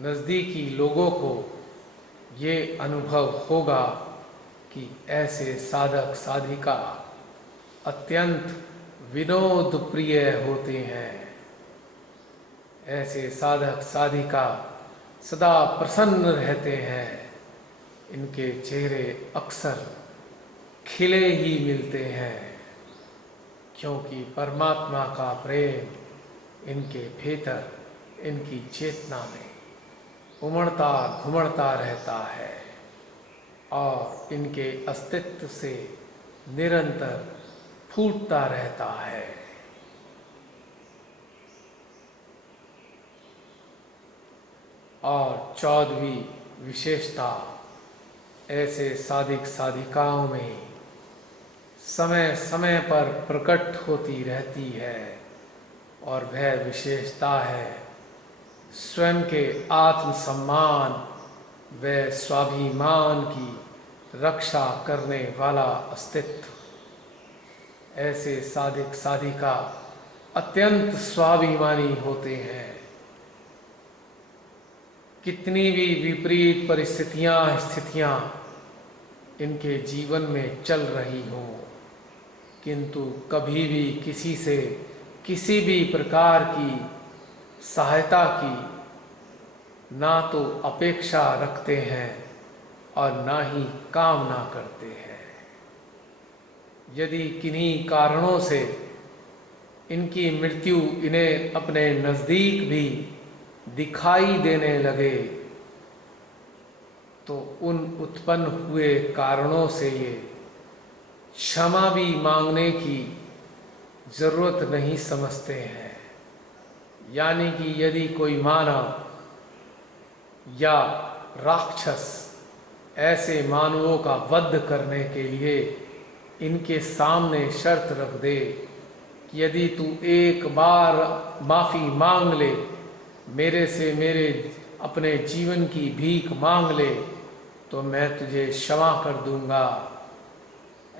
नज़दीकी लोगों को ये अनुभव होगा कि ऐसे साधक साधिका अत्यंत विनोद प्रिय होते हैं। ऐसे साधक साधिका सदा प्रसन्न रहते हैं, इनके चेहरे अक्सर खिले ही मिलते हैं, क्योंकि परमात्मा का प्रेम इनके भीतर, इनकी चेतना में उमड़ता घुमड़ता रहता है और इनके अस्तित्व से निरंतर फूटता रहता है। और 14वीं विशेषता ऐसे साधिक साधिकाओं में समय समय पर प्रकट होती रहती है, और वह विशेषता है स्वयं के आत्मसम्मान व स्वाभिमान की रक्षा करने वाला अस्तित्व। ऐसे साधिक साधिका अत्यंत स्वाभिमानी होते हैं। कितनी भी विपरीत परिस्थितियां, स्थितियां इनके जीवन में चल रही हों, किंतु कभी भी किसी से किसी भी प्रकार की सहायता की ना तो अपेक्षा रखते हैं और ना ही कामना करते हैं। यदि किन्हीं कारणों से इनकी मृत्यु इन्हें अपने नज़दीक भी दिखाई देने लगे, तो उन उत्पन्न हुए कारणों से ये क्षमा भी मांगने की जरूरत नहीं समझते हैं। यानी कि यदि कोई मानव या राक्षस ऐसे मानवों का वध करने के लिए इनके सामने शर्त रख दे कि यदि तू एक बार माफ़ी मांग ले, मेरे से मेरे अपने जीवन की भीख मांग ले तो मैं तुझे क्षमा कर दूंगा।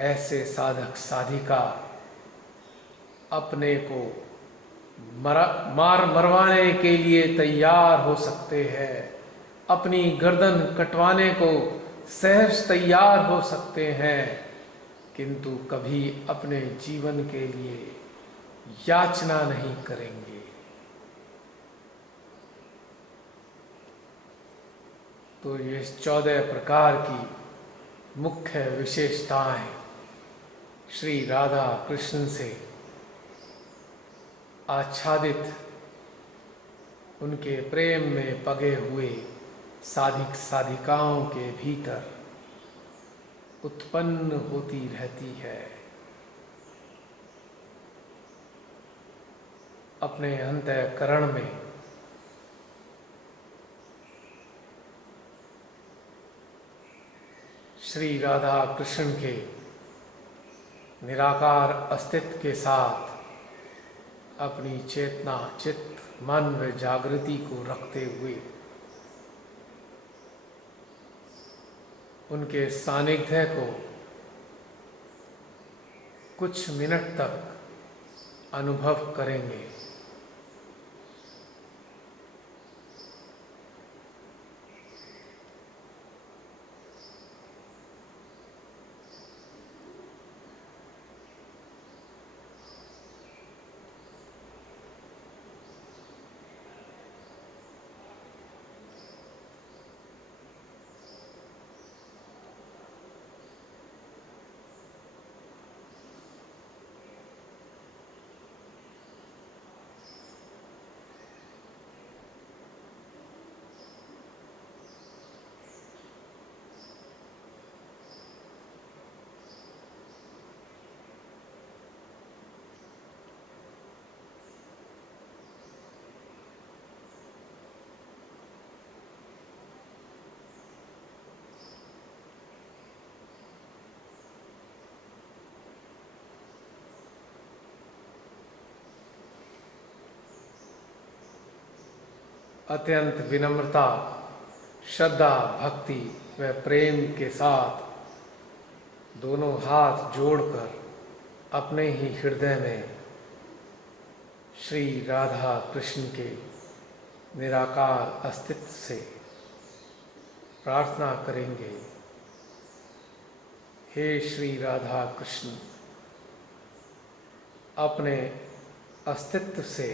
ऐसे साधक साधिका अपने को मार मरवाने के लिए तैयार हो सकते हैं, अपनी गर्दन कटवाने को सहज तैयार हो सकते हैं, किंतु कभी अपने जीवन के लिए याचना नहीं करेंगे। तो ये 14 प्रकार की मुख्य विशेषताएं श्री राधा कृष्ण से आच्छादित उनके प्रेम में पगे हुए साधिक साधिकाओं के भीतर उत्पन्न होती रहती है। अपने अंतःकरण में श्री राधा कृष्ण के निराकार अस्तित्व के साथ अपनी चेतना, चित्त, मन व जागृति को रखते हुए उनके सानिध्य को कुछ मिनट तक अनुभव करेंगे। अत्यंत विनम्रता, श्रद्धा, भक्ति व प्रेम के साथ दोनों हाथ जोड़कर अपने ही हृदय में श्री राधा कृष्ण के निराकार अस्तित्व से प्रार्थना करेंगे। हे श्री राधा कृष्ण, अपने अस्तित्व से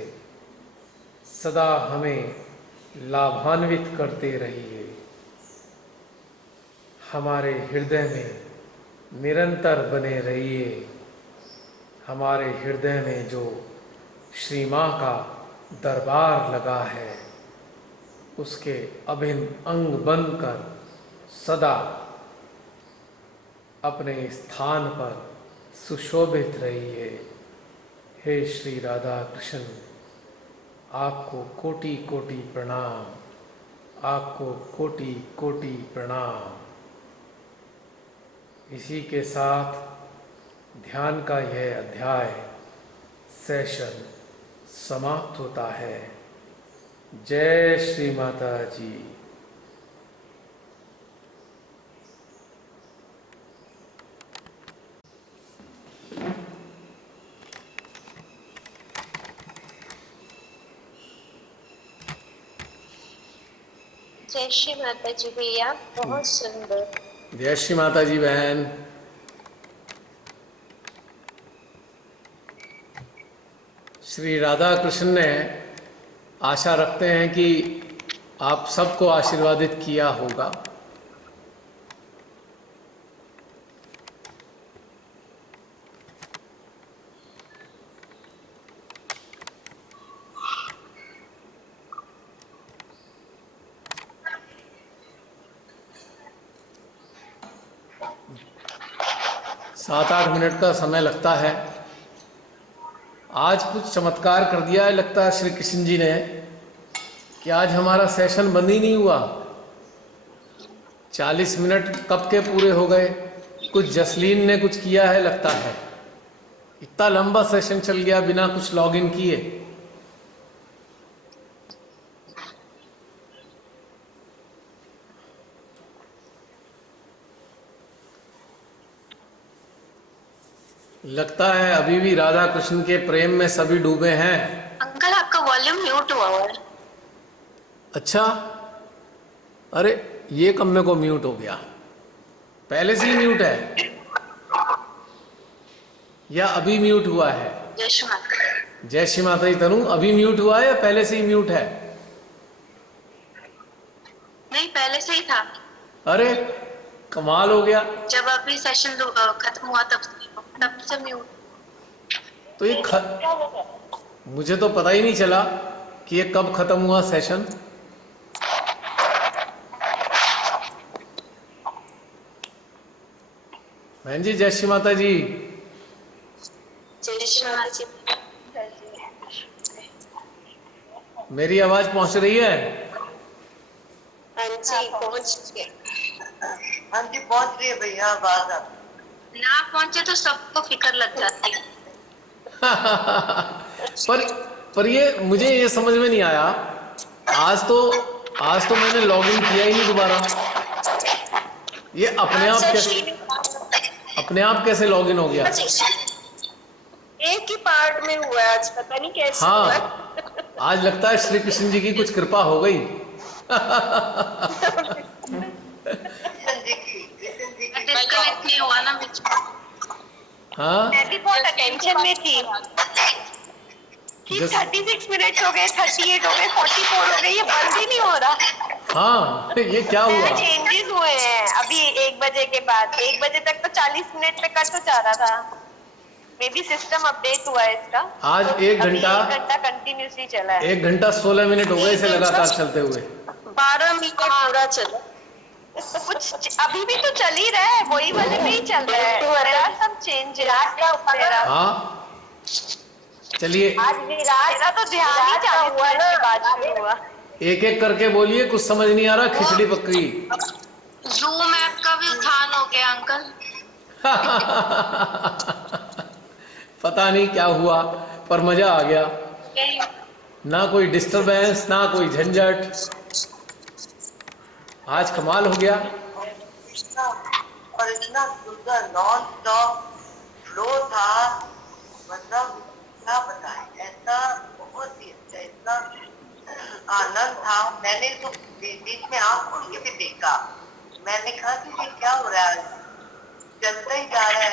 सदा हमें लाभान्वित करते रहिए। हमारे हृदय में निरंतर बने रहिए। हमारे हृदय में जो श्री माँ का दरबार लगा है उसके अभिन्न अंग बनकर सदा अपने स्थान पर सुशोभित रहिए। हे श्री राधा कृष्ण, आपको कोटि कोटि प्रणाम, आपको कोटि कोटि प्रणाम। इसी के साथ ध्यान का यह अध्याय सेशन समाप्त होता है। जय श्री माता जी। जय श्री माता जी भैया, बहुत सुंदर। जय श्री माता जी बहन। श्री राधा कृष्ण ने आशा रखते हैं कि आप सबको आशीर्वादित किया होगा। सात आठ मिनट का समय लगता है। आज कुछ चमत्कार कर दिया है लगता है श्री कृष्ण जी ने कि आज हमारा सेशन बंद ही नहीं हुआ। 40 मिनट कब के पूरे हो गए। कुछ जसलीन ने कुछ किया है लगता है, इतना लंबा सेशन चल गया बिना कुछ लॉगिन किए। लगता है अभी भी राधा कृष्ण के प्रेम में सभी डूबे हैं। अंकल आपका वॉल्यूम म्यूट हुआ हुआ है। अच्छा, अरे ये कब मेरे को म्यूट हो गया? पहले से ही म्यूट है या अभी म्यूट हुआ है? जय श्री माता। जय श्री माता जी। तनु, अभी म्यूट हुआ है या पहले से ही म्यूट है? नहीं, पहले से ही था। अरे कमाल हो गया। जब अभी सेशन खत्म हुआ तब से म्यूट। तो ये मुझे तो पता ही नहीं चला कि ये कब खत्म हुआ सेशन। बहन जी जय श्री माता जी। जय श्री माता जी। मेरी आवाज पहुंच रही है? हाँ जी पहुंच गए। हाँ जी पहुंच रही है भैया आवाज। ना पहुंचे तो सबको फिक्र लग जाती है। पर ये मुझे ये समझ में नहीं आया। आज तो मैंने लॉगिन किया ही नहीं दोबारा। ये अपने आप कैसे लॉगिन हो गया? एक ही पार्ट में हुआ है आज, पता नहीं कैसे हुआ। हाँ, आज लगता है श्री कृष्ण जी की कुछ कृपा हो गई। डिस्कनेक्ट नहीं हुआ ना बीच में। हाँ, मैं भी बहुत अटेंशन में थी कि 36 मिनट हो गए, 38 हो गए, 44 हो गए, ये बंद ही नहीं हो रहा। हाँ, ये क्या हुआ? चेंजेस हुए हैं अभी 1 बजे के बाद। 1 बजे तक तो 40 मिनट पे कट हो जा रहा था। मे बी सिस्टम अपडेट हुआ है इसका। आज तो 1 घंटा 1 घंटा कंटिन्यूसली चला है। 1 घंटा 16 मिनट हो गए इसे लगातार चलते हुए। 12 मिनट पूरा चला। कुछ अभी भी तो चल ही रहा है, वही वाले में ही चल रहा है। There are some changes. हाँ, चलिए आज मेरा तो ध्यान ही 40 मिनट के बाद शुरू हुआ। एक एक करके बोलिए, कुछ समझ नहीं आ रहा। खिचड़ी पक गई। जूम ऐप का भी उत्थान हो गया अंकल। पता नहीं क्या हुआ पर मजा आ गया। ना कोई डिस्टरबेंस, ना कोई झंझट। आज कमाल हो गया। और इतना सुंदर नॉन स्टॉप फ्लो था, मतलब क्या बताएं, ऐसा बहुत ही अच्छा, इतना आनंद था। मैंने तो बीच में आँख खोल के भी देखा। मैंने कहा कि ये क्या हो रहा है, चलता ही जा रहा है।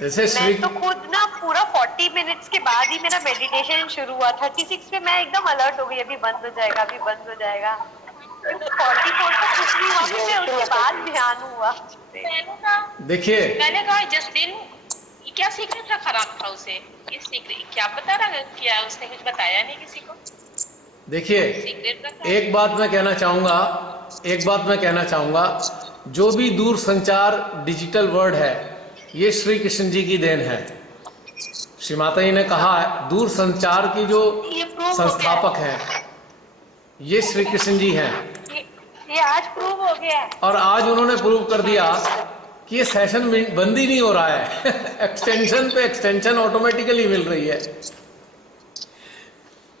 जैसे श्री मैं तो खुद ना पूरा 40 मिनट्स के बाद ही मेरा मेडिटेशन शुरू हुआ। 36 पे मैं एकदम अलर्ट हो गई, अभी बंद हो जाएगा, अभी बंद हो जाएगा। 44 तो कुछ नहीं हुआ, मुझे उसके बाद ध्यान हुआ। देखिए, मैंने कहा जस्टिन क्या सीक्रेट था खराब था उसे, ये सीक्रेट क्या बता रहा, क्या उसने कुछ बताया नहीं किसी को? देखिए, एक बात मैं कहना चाहूंगा, जो भी दूर संचार डिजिटल वर्ड है ये श्री कृष्ण जी की देन है। श्री माता जी ने कहा है दूर संचार की जो संस्थापक हैं ये श्री कृष्ण जी हैं। ये आज प्रूव हो गया है। और आज उन्होंने प्रूव कर दिया कि ये सेशन बंद ही नहीं हो रहा है। एक्सटेंशन पे एक्सटेंशन ऑटोमेटिकली मिल रही है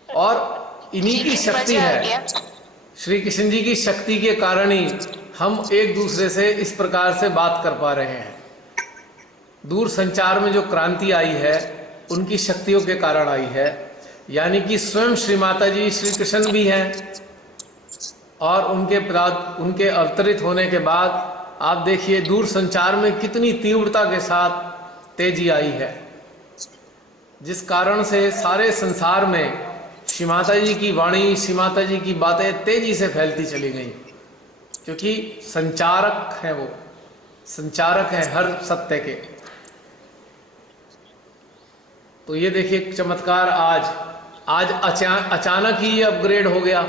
और इन्हीं की शक्ति है। श्री कृष्ण जी की शक्ति के कारण ही हम एक दूसरे से इस प्रकार से बात कर पा रहे हैं। दूर संचार में जो क्रांति आई है उनकी शक्तियों के कारण आई है, यानी कि स्वयं श्री माता जी श्री कृष्ण भी हैं। और उनके अवतरित होने के बाद आप देखिए दूर संचार में कितनी तीव्रता के साथ तेजी आई है, जिस कारण से सारे संसार में श्री माता जी की वाणी, श्री माता जी की बातें तेजी से फैलती चली गई, क्योंकि संचारक हैं, वो संचारक हैं हर सत्य के। तो ये देखिए चमत्कार आज अचानक ही ये अपग्रेड हो गया,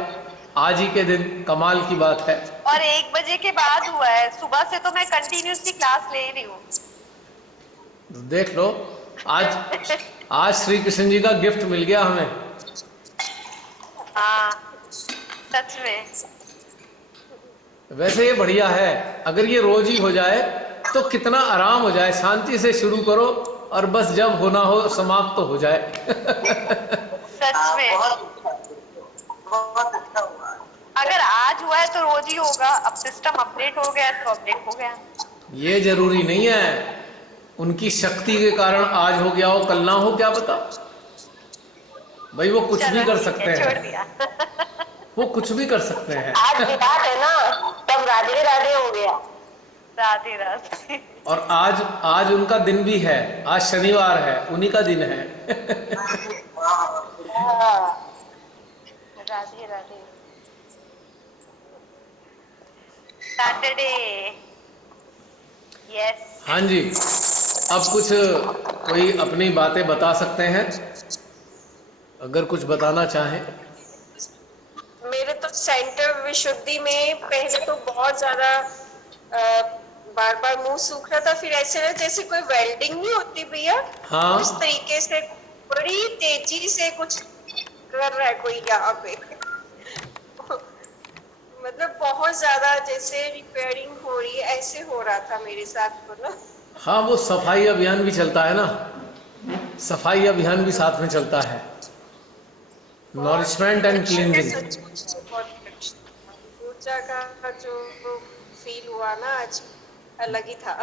आज ही के दिन। कमाल की बात है। और 1 बजे के बाद हुआ है। सुबह से तो मैं कंटिन्यूसली क्लास ले रही हूँ। देख लो, आज श्री कृष्ण जी का गिफ्ट मिल गया हमें। हाँ सच में। वैसे ये बढ़िया है, अगर ये रोज ही हो जाए तो कितना आराम हो जाए। शांति से शुरू करो और बस जब होना हो समाप्त तो हो जाए। सच में बहुत अच्छा हुआ। अगर आज हुआ है तो रोज ही होगा, अब सिस्टम अपडेट हो गया तो अपडेट हो गया। ये जरूरी नहीं है, उनकी शक्ति के कारण आज हो गया हो कल ना हो, क्या पता। भाई वो कुछ भी चलो कर ठीक सकते है, हैं, छोड़ दिया। वो कुछ भी कर सकते हैं। आज विराट है ना, तब राधे राधे हो गया। राधे राधे। और आज आज उनका दिन भी है, आज शनिवार है, उन्हीं का दिन है। हाँ, राधे राधे। सैटरडे। यस। हाँ जी, अब कुछ कोई अपनी बातें बता सकते हैं, अगर कुछ बताना चाहें। मेरे तो सेंटर विशुद्धि में पहले तो बहुत ज्यादा बार बार मुंह सूख रहा था, फिर ऐसे ना जैसे कोई वेल्डिंग नहीं होती भैया, हाँ। उस तरीके से बड़ी तेजी से कुछ कर रहा है कोई यहाँ पे। मतलब बहुत ज्यादा जैसे रिपेयरिंग हो रही है, ऐसे हो रहा था मेरे साथ तो ना। हाँ, वो सफाई अभियान भी चलता है ना, सफाई अभियान भी साथ में चलता है, नॉरिशमेंट एंड क्लींजिंग। ऊर्जा का जो फील हुआ ना आज अलग ही था।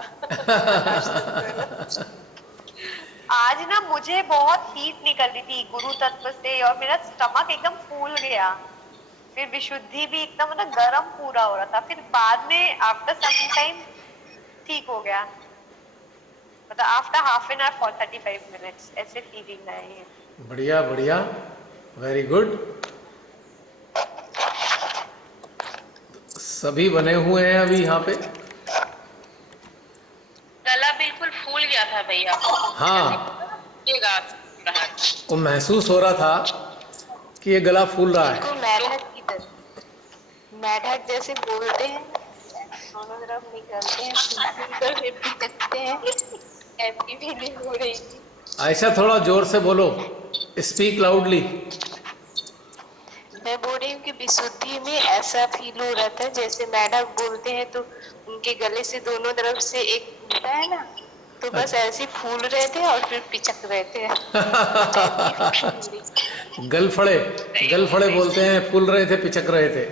आज ना मुझे बहुत हीट निकल रही थी गुरु तत्व से, और मेरा स्टमक एकदम फूल गया, फिर विशुद्धि भी एकदम मतलब गर्म पूरा हो रहा था, फिर बाद में आफ्टर सम टाइम ठीक हो गया, मतलब after half an hour 35 minutes ऐसे फीलिंग आई है। बढ़िया बढ़िया, वेरी गुड। सभी बने हुए हैं अभी यहाँ पे। गला बिल्कुल फूल गया था भैया। हाँ, ये गा रहा वो महसूस हो रहा था कि ये गला फूल रहा है। इनको मेढक की तरह, मेढक जैसे बोलते हैं, दोनों तरफ निकलते हैं, फिर भी तकते हैं, ऐसी फीलिंग हो रही थी। आयशा थोड़ा जोर से बोलो, स्पीक लाउडली। मैं बोल रही हूँ कि विशुद्धि में ऐसा फील हो रहा था जैसे मेढक बोलते हैं तो उनके गले से दोनों तरफ से एक होता है ना, तो बस ऐसे फूल रहे थे और फिर पिचक रहे थे। गलफड़े, गलफड़े बोलते हैं, फूल रहे थे, पिचक रहे थे।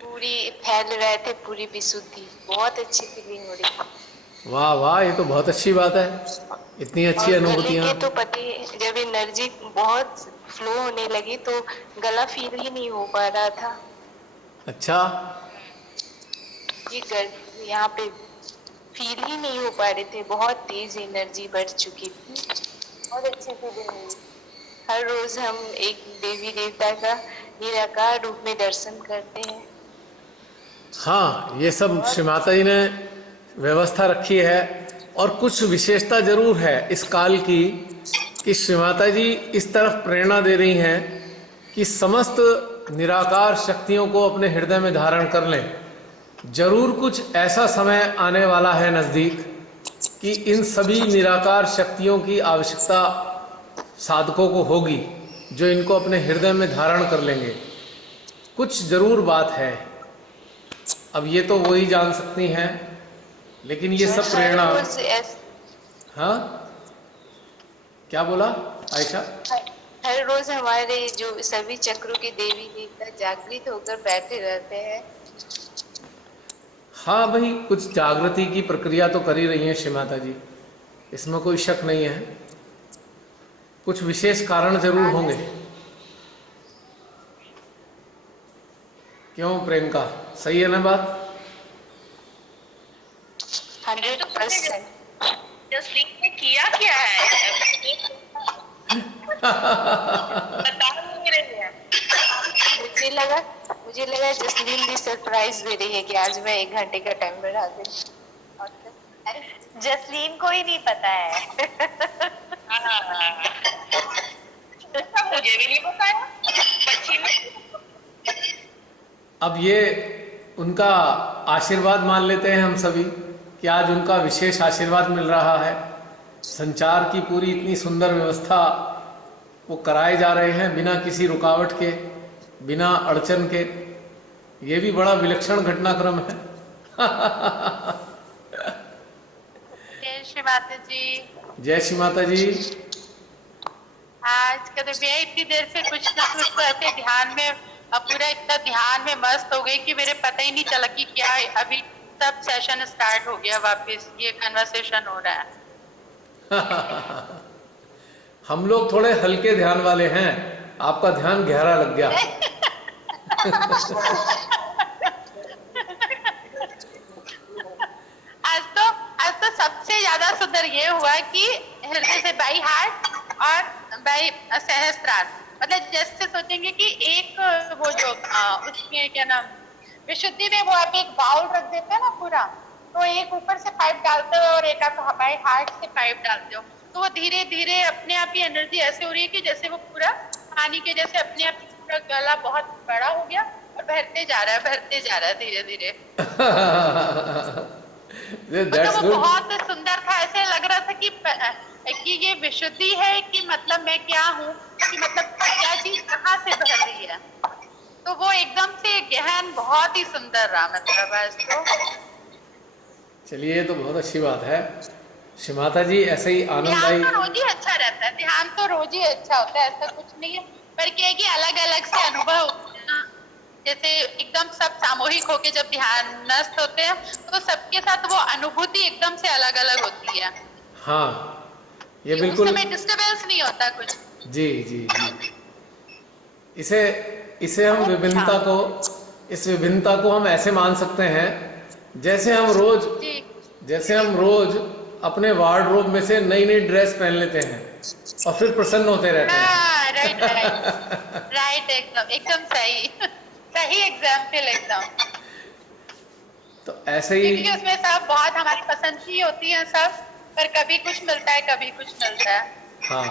पूरी फैल रहे थे, पूरी विशुद्धि, बहुत अच्छी फीलिंग हो रही थी। वाह वाह, ये तो बहुत अच्छी बात है, इतनी अच्छी और गले अनुभूतियां। के तो पति जब एनर्जी बहुत फ्लो होने लगी तो गला फील ही नहीं हो पा रहा था। अच्छा, ये यहाँ पे फील ही नहीं हो पा रहे थे, बहुत तेज एनर्जी बढ़ चुकी थी, बहुत अच्छी फीलिंग हुई। हर रोज हम एक देवी देवता का निराकार रूप में दर्शन करते हैं। हाँ, ये सब श्री माता जी ने व्यवस्था रखी है, और कुछ विशेषता जरूर है इस काल की कि श्री माता जी इस तरफ प्रेरणा दे रही हैं कि समस्त निराकार शक्तियों को अपने हृदय में धारण कर लें। जरूर कुछ ऐसा समय आने वाला है नज़दीक कि इन सभी निराकार शक्तियों की आवश्यकता साधकों को होगी, जो इनको अपने हृदय में धारण कर लेंगे। कुछ जरूर बात है, अब ये तो वही जान सकती हैं, लेकिन ये सब प्रेरणा। हाँ, क्या बोला आयशा? हर रोज हमारे जो सभी चक्रों के देवी देवता जागृत होकर बैठे रहते हैं। हाँ भाई, कुछ जागृति की प्रक्रिया तो कर ही रही हैं श्री माता जी, इसमें कोई शक नहीं है, कुछ विशेष कारण जरूर होंगे। क्यों प्रियंका, सही है ना बात? 100%। जसलीन ने किया क्या है? बता नहीं रही है। मुझे लगा जसलीन भी सरप्राइज दे रही है कि आज मैं 1 घंटे का टाइम बढ़ा दे। जसलीन को ही नहीं पता है। मुझे भी नहीं बताया बच्ची ने। अब ये उनका आशीर्वाद मान लेते हैं हम सभी कि आज उनका विशेष आशीर्वाद मिल रहा है। संचार की पूरी इतनी सुंदर व्यवस्था वो कराए जा रहे हैं बिना किसी रुकावट के, बिना अड़चन के। ये भी बड़ा विलक्षण घटनाक्रम है। जय श्री माता जी। जय श्री माता जी। आज का तो भैया इतनी देर से कुछ ना कुछ तो ऐसे ध्यान में अब पूरा इतना ध्यान में मस्त हो गई कि मेरे पता ही नहीं चला कि क्या है। अभी सब सेशन स्टार्ट हो गया, वापस ये कन्वर्सेशन हो रहा है। हम लोग थोड़े हल्के ध्यान वाले हैं, आपका ध्यान गहरा लग गया। आज तो सबसे ज्यादा सुंदर ये हुआ कि हृदय से बाई हार्ट और बाई सहस्त्रार, मतलब जैसे सोचेंगे कि एक वो जो उसके क्या नाम विशुद्धि में वो आप एक बाउल रख देते हैं ना पूरा, तो एक ऊपर से पाइप डालते हो और एक आप बाई हार्ट से पाइप डालते हो, तो वो धीरे धीरे अपने आप ही एनर्जी ऐसे हो रही है कि जैसे वो पूरा पानी के जैसे अपने आप पूरा गला बहुत बड़ा हो गया और भरते जा रहा है धीरे धीरे। मतलब वो बहुत सुंदर था, ऐसे लग रहा था कि ये विशुद्धि है कि मतलब मैं क्या हूँ, कि मतलब क्या चीज कहाँ से बह रही है, तो वो एकदम से गहन बहुत ही सुंदर रहा। मतलब आज तो चलिए, ये तो बहुत अच्छी बात है। श्री माता जी ऐसे ही आनंददायी। ध्यान तो रोज ही अच्छा रहता है, ध्यान तो रोज ही अच्छा होता है, ऐसा कुछ नहीं है, पर क्या है कि अलग अलग से अनुभव होते हैं ना। जैसे एकदम सब सामूहिक होके जब ध्यानस्थ होते हैं तो सबके साथ वो अनुभूति एकदम से अलग अलग होती है। हाँ, ये बिल्कुल, उस समय डिस्टर्बेंस नहीं होता कुछ। जी जी जी। इसे हम विभिन्नता को, इस विभिन्नता को हम ऐसे मान सकते हैं जैसे हम रोज अपने वार्डरोब में से नई नई ड्रेस पहन लेते हैं और फिर प्रसन्न होते रहते हैं। हाँ, राइट, एकदम सही सही एग्जाम्पल एकदम। तो ऐसे ही, क्योंकि उसमें सब बहुत हमारी पसंद की होती है सब, पर कभी कुछ मिलता है कभी कुछ मिलता है। हाँ,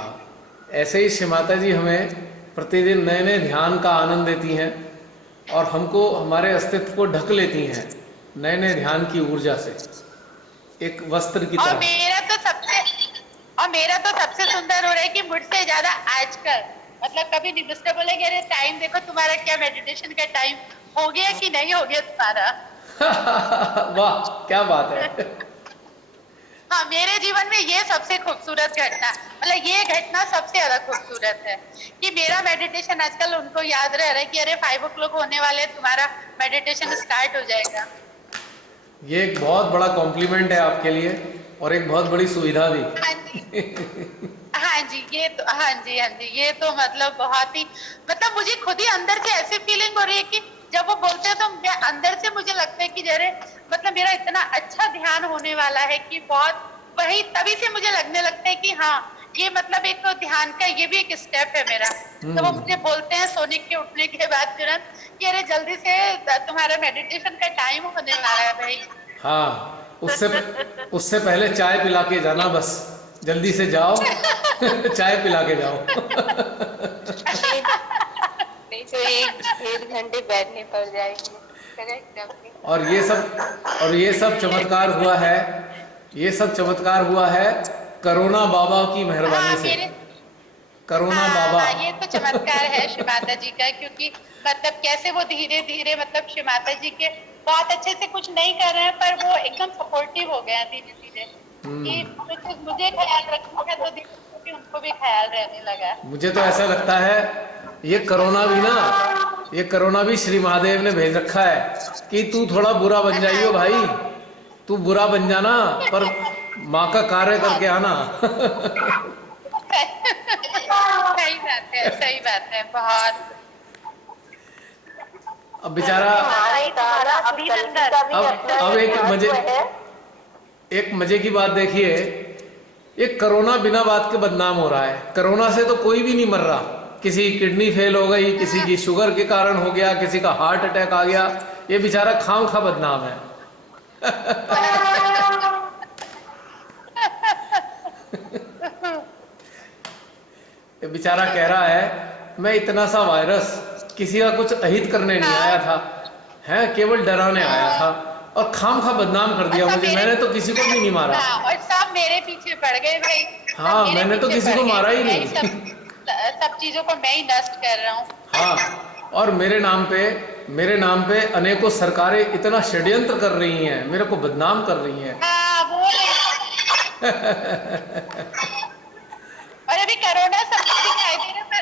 ऐसे ही श्री माता जी हमें प्रतिदिन नए नए ध्यान का आनंद देती हैं और हमको हमारे अस्तित्व को ढक लेती हैं नए नए ध्यान की ऊर्जा से, एक वस्त्र की तरह। और मेरा तो सबसे सुंदर हो रहा है कि मुझसे ज्यादा आजकल मतलब कभी नहीं डिस्टर्ब बोलेंगे, अरे टाइम देखो तुम्हारा, क्या मेडिटेशन का टाइम हो गया कि नहीं हो गया तुम्हारा। वाह, क्या बात है। हाँ, मेरे जीवन में ये सबसे खूबसूरत घटना, मतलब ये घटना सबसे ज्यादा खूबसूरत है कि मेरा मेडिटेशन आजकल उनको याद रह रहा है कि अरे 5 o'clock होने वाले, तुम्हारा मेडिटेशन स्टार्ट हो जाएगा। ये एक बहुत बड़ा कॉम्प्लीमेंट है आपके लिए और एक बहुत बड़ी सुविधा भी। हाँ जी, ये तो हाँ जी, ये तो मतलब बहुत ही, मतलब मुझे खुद ही अंदर से ऐसी फीलिंग हो रही है कि जब वो बोलते हैं तो मैं अंदर से मुझे लगता है कि जरे मतलब मेरा इतना अच्छा ध्यान होने वाला है कि बहुत, वही तभी से मुझे लगने लगता है कि हाँ, ये मतलब एक तो ध्यान का ये भी एक स्टेप है मेरा। तो वो मुझे बोलते हैं सोने के उठने के बाद तुरंत कि अरे जल्दी से तुम्हारा मेडिटेशन का टाइम होने वाला है भाई। हाँ, उससे पहले चाय पिला के जाना, बस जल्दी से जाओ। चाय पिला के जाओ। नहीं तो 1-1.5 घंटे बैठने पड़ जाएंगे। और ये सब चमत्कार हुआ है, ये सब चमत्कार हुआ है करोना बाबा की मेहरबानी से। करोना बाबा, ये तो चमत्कार है श्री माता जी का, क्योंकि मतलब कैसे वो धीरे धीरे मतलब श्री माता जी के बहुत अच्छे से कुछ नहीं कर रहे हैं, पर वो एकदम सपोर्टिव हो गया धीरे धीरे कि मुझे ख्याल रखना है तो धीरे उनको भी ख्याल रहने लगा। मुझे तो ऐसा लगता है ये करोना भी श्री महादेव ने भेज रखा है कि तू थोड़ा बुरा बन जाइयो भाई, तू बुरा बन जाना पर माँ का कार्य करके आना। सही बात है बहुत। अब बेचारा, अब एक मजे की बात देखिए, ये कोरोना बिना बात के बदनाम हो रहा है। कोरोना से तो कोई भी नहीं मर रहा, किसी की किडनी फेल हो गई, किसी की शुगर के कारण हो गया, किसी का हार्ट अटैक आ गया, ये बेचारा खामखा बदनाम है। ये बेचारा कह रहा है मैं इतना सा वायरस किसी का कुछ अहित करने नहीं आया था, है केवल डराने आया था, और खामखा बदनाम कर दिया मुझे। मैंने तो किसी को भी नहीं मारा। और सब मेरे पीछे पड़ गए भाई। हाँ, मैंने तो किसी को मारा ही नहीं। सब चीजों को मैं ही नष्ट कर रहा हूँ। हाँ, और मेरे नाम पे अनेकों सरकारें इतना षड्यंत्र कर रही हैं, मेरे को बदनाम कर रही हैं। हाँ, वो और अभी कोरोना सब दिखाई दे रहा है, पर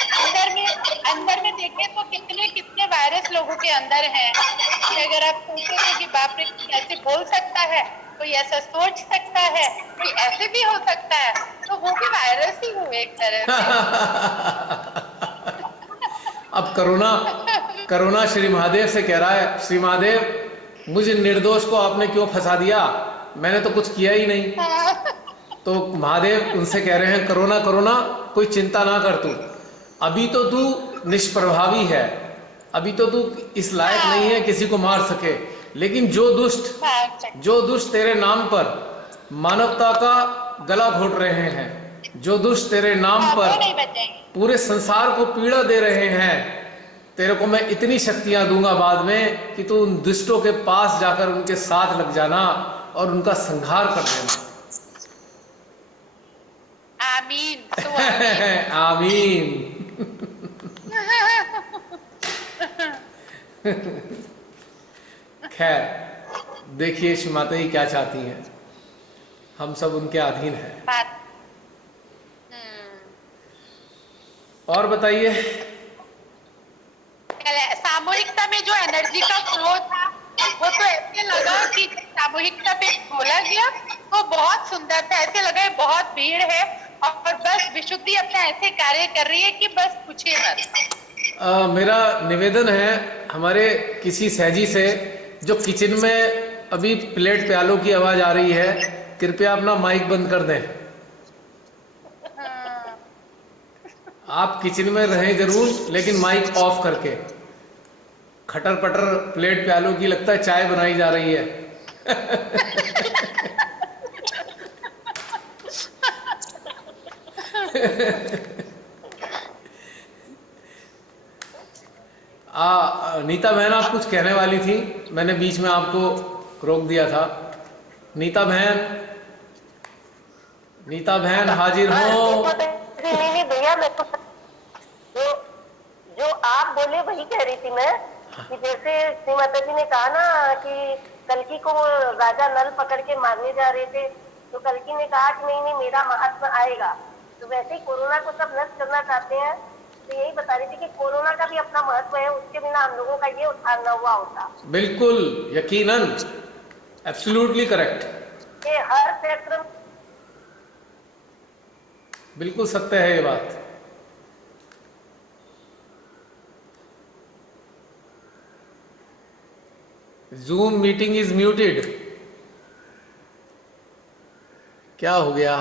अंदर में देखें तो कितने कितने वायरस लोगों के अंदर हैं कि अगर आप सोचोगे कि बाप रे कोई ऐसे बोल सकता है, कोई ऐसा सोच सकता है, कोई ऐसे भी हो सकता है, तो वो भी वायरस ही हुए एक तरह अब करुणा करुणा श्री महादेव से कह रहा है, श्री महादेव मुझे निर्दोष को आपने क्यों फंसा दिया, मैंने तो कुछ किया ही नहीं। तो महादेव उनसे कह रहे हैं, करुणा करुणा कोई चिंता ना कर तू, अभी तो तू निष्प्रभावी है, अभी तो तू इस लायक नहीं है किसी को मार सके, लेकिन जो दुष्ट तेरे नाम पर मानवता का गला घोट रहे हैं, जो दुष्ट तेरे नाम पर पूरे संसार को पीड़ा दे रहे हैं, तेरे को मैं इतनी शक्तियां दूंगा बाद में कि तू उन दुष्टों के पास जाकर उनके साथ लग जाना और उनका संहार कर देना। आमीन, तो आमीन। आमीन। खैर देखिए श्री माता जी क्या चाहती हैं, हम सब उनके अधीन हैं। और बताइए, सामूहिकता में जो एनर्जी का फ्लो था वो तो ऐसे लगा कि सामूहिकता पे बोला गया वो बहुत सुंदर था, ऐसे लगा बहुत भीड़ है और बस विशुद्धि अपना ऐसे कार्य कर रही है कि बस पूछिए मत। मेरा निवेदन है हमारे किसी सहजी से, जो किचन में अभी प्लेट प्यालों की आवाज आ रही है, कृपया अपना माइक बंद कर दें। आप किचन में रहें जरूर, लेकिन माइक ऑफ करके। खटर पटर प्लेट प्यालों की लगता है चाय बनाई जा रही है। नीता बहन आप कुछ कहने वाली थी, मैंने बीच में आपको रोक दिया था। नीता बहन हाजिर हो। नहीं भैया, मैं तो जो आप बोले वही कह रही थी मैं, कि जैसे श्री माता जी ने कहा ना कि कल्कि को वो राजा नल पकड़ के मारने जा रहे थे, तो कल्कि ने कहा कि नहीं नहीं मेरा महात्मा आएगा। तो वैसे ही कोरोना को सब नष्ट करना चाहते हैं, तो यही बता रही थी कि कोरोना का भी अपना महत्व है, उसके बिना हम लोगों का ये उद्धार न हुआ होता। बिल्कुल यकीनन, एब्सोल्युटली करेक्ट, कि हर क्षेत्र में बिल्कुल सत्य है ये बात। Zoom meeting is muted. क्या हो गया?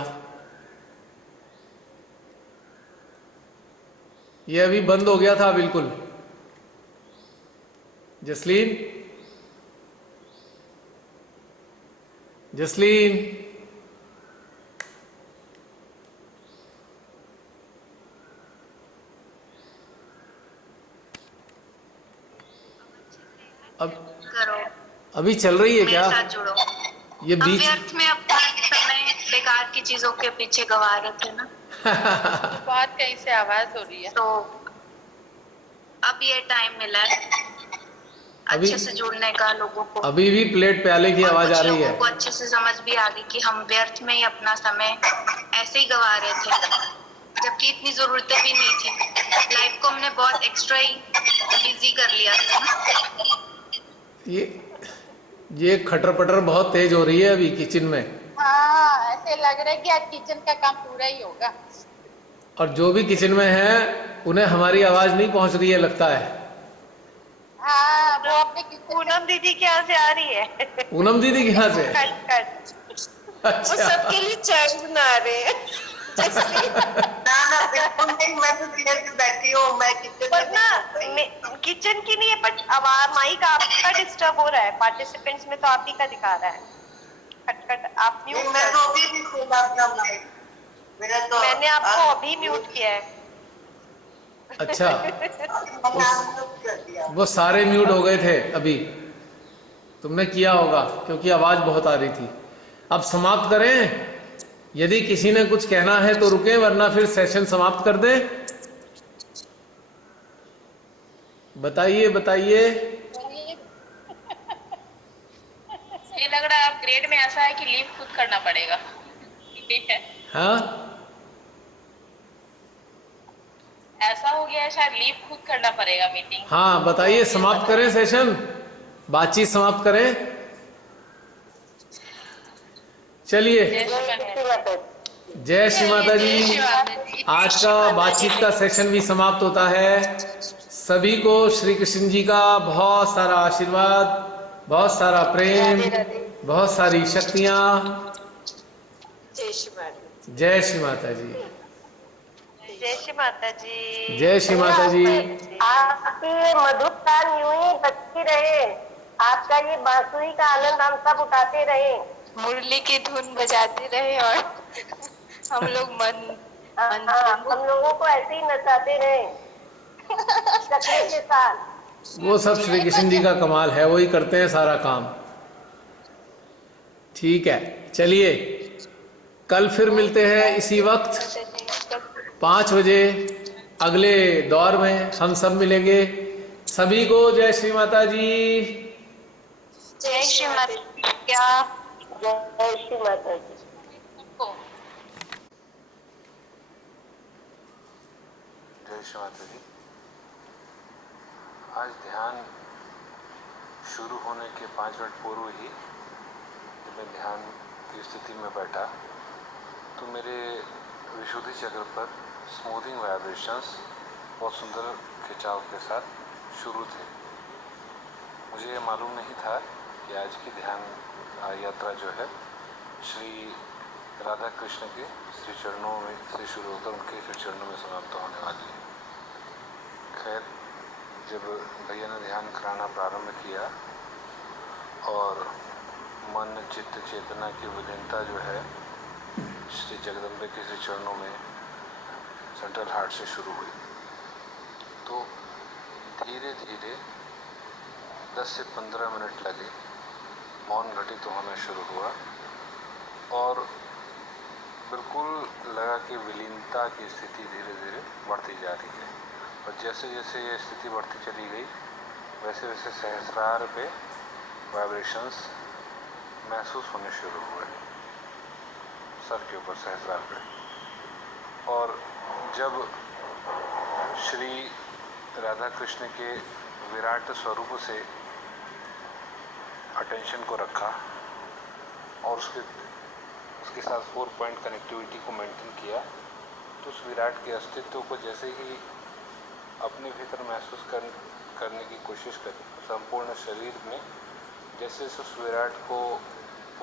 ये अभी बंद हो गया था बिल्कुल। जसलीन अब करो, अभी चल रही है मेरे क्या? साथ जुड़ो। ये हम बीच व्यर्थ में अपना समय बेकार की चीजों के पीछे गवा रहे थे ना। बहुत कहीं से आवाज हो रही है। तो अब ये टाइम मिला है अच्छे से जुड़ने का लोगों को। अभी भी प्लेट प्याले की आवाज आ रही है। लोगों को अच्छे से समझ भी आ गई कि हम व्यर्थ में ही अपना समय ऐसे ही गवा रहे थे, जबकि इतनी जरूरतें भी नहीं थी। लाइफ को हमने बहुत एक्स्ट्रा ही बिजी कर लिया था। ये खटर पटर बहुत तेज हो रही है अभी किचन में। हाँ, ऐसे लग रहा है कि आज किचन का काम पूरा ही होगा। और जो भी किचन में है उन्हें हमारी आवाज नहीं पहुंच रही है लगता है। हाँ, वो अपने पूनम दीदी के यहाँ से आ रही है। पूनम दीदी के यहाँ से? कट अच्छा। वो सबके लिए चाय बना रहे हैं। ना बिल्कुल नहीं, मैं तो देर से बैठी हूँ, मैं किचन की नहीं है, बट आवाज माइक आपका डिस्टर्ब हो रहा है। पार्टिसिपेंट्स में तो आप ही का दिखा रहा है खटखट। आप म्यूट। मैं तो अभी भी खोला अपना माइक, मेरा तो मैंने आपको अभी म्यूट किया है। अच्छा, वो सारे म्यूट हो गए थे अभी, तुमने किया होगा क्योंकि आवाज बहुत आ रही थी। अब समाप्त करें? यदि किसी ने कुछ कहना है तो रुके, वरना फिर सेशन समाप्त कर दें। बताइए। ये लग रहा है अपग्रेड में ऐसा है कि लीव खुद करना पड़ेगा। ठीक है, हाँ, ऐसा हो गया है शायद लीव खुद करना पड़ेगा मीटिंग। हाँ बताइए, समाप्त करें सेशन, बातचीत समाप्त करें। चलिए, जय श्री माता जी। आज का बातचीत का सेशन भी समाप्त होता है। सभी को श्री कृष्ण जी का बहुत सारा आशीर्वाद, बहुत सारा प्रेम, बहुत सारी शक्तियाँ। जय श्री माता। जय श्री माता जी। जय श्री माता जी। जय श्री माता जी। आपकी ये मधुर तान यूं ही बजती रहे, आपका ये बांसुरी का आनंद हम सब उठाते रहे, मुरली की धुन बजाते रहे और हम लोग हम लोगों को ऐसे ही नचाते रहे चक्री के साथ। वो सब श्री कृष्ण जी का कमाल है, वही करते हैं सारा काम। ठीक है, चलिए कल फिर मिलते हैं इसी वक्त 5 बजे। अगले दौर में हम सब मिलेंगे। सभी को जय श्री माता जी। जय श्री माता। जय श्री माता जी। जय श्री माता जी। आज ध्यान शुरू होने के 5 मिनट पूर्व ही जब मैं ध्यान की स्थिति में बैठा तो मेरे विशुद्धि चक्र पर स्मूथिंग वाइब्रेशंस बहुत सुंदर खिंचाव के साथ शुरू थे। मुझे ये मालूम नहीं था कि आज की ध्यान यात्रा जो है श्री राधा कृष्ण के श्री चरणों में से शुरू होकर उनके श्री चरणों में समाप्त होने वाली है। खैर, जब भैया ने ध्यान कराना प्रारंभ किया और मन चित्त चेतना की विलीनता जो है श्री जगदम्बे के श्री चरणों में सेंट्रल हार्ट से शुरू हुई, तो धीरे धीरे 10 से 15 मिनट लगे, मौन घटित होना शुरू हुआ और बिल्कुल लगा कि विलीनता की स्थिति धीरे धीरे बढ़ती जा रही है। और जैसे जैसे ये स्थिति बढ़ती चली गई वैसे वैसे सहस्रार पे वाइब्रेशंस महसूस होने शुरू हुए सर के ऊपर, सहस्रार पे। और जब श्री राधा कृष्ण के विराट स्वरूप से अटेंशन को रखा और उसके साथ 4 पॉइंट कनेक्टिविटी को मेंटेन किया, तो उस विराट के अस्तित्व को जैसे ही अपने भीतर महसूस करने की कोशिश करी, संपूर्ण शरीर में जैसे उस विराट को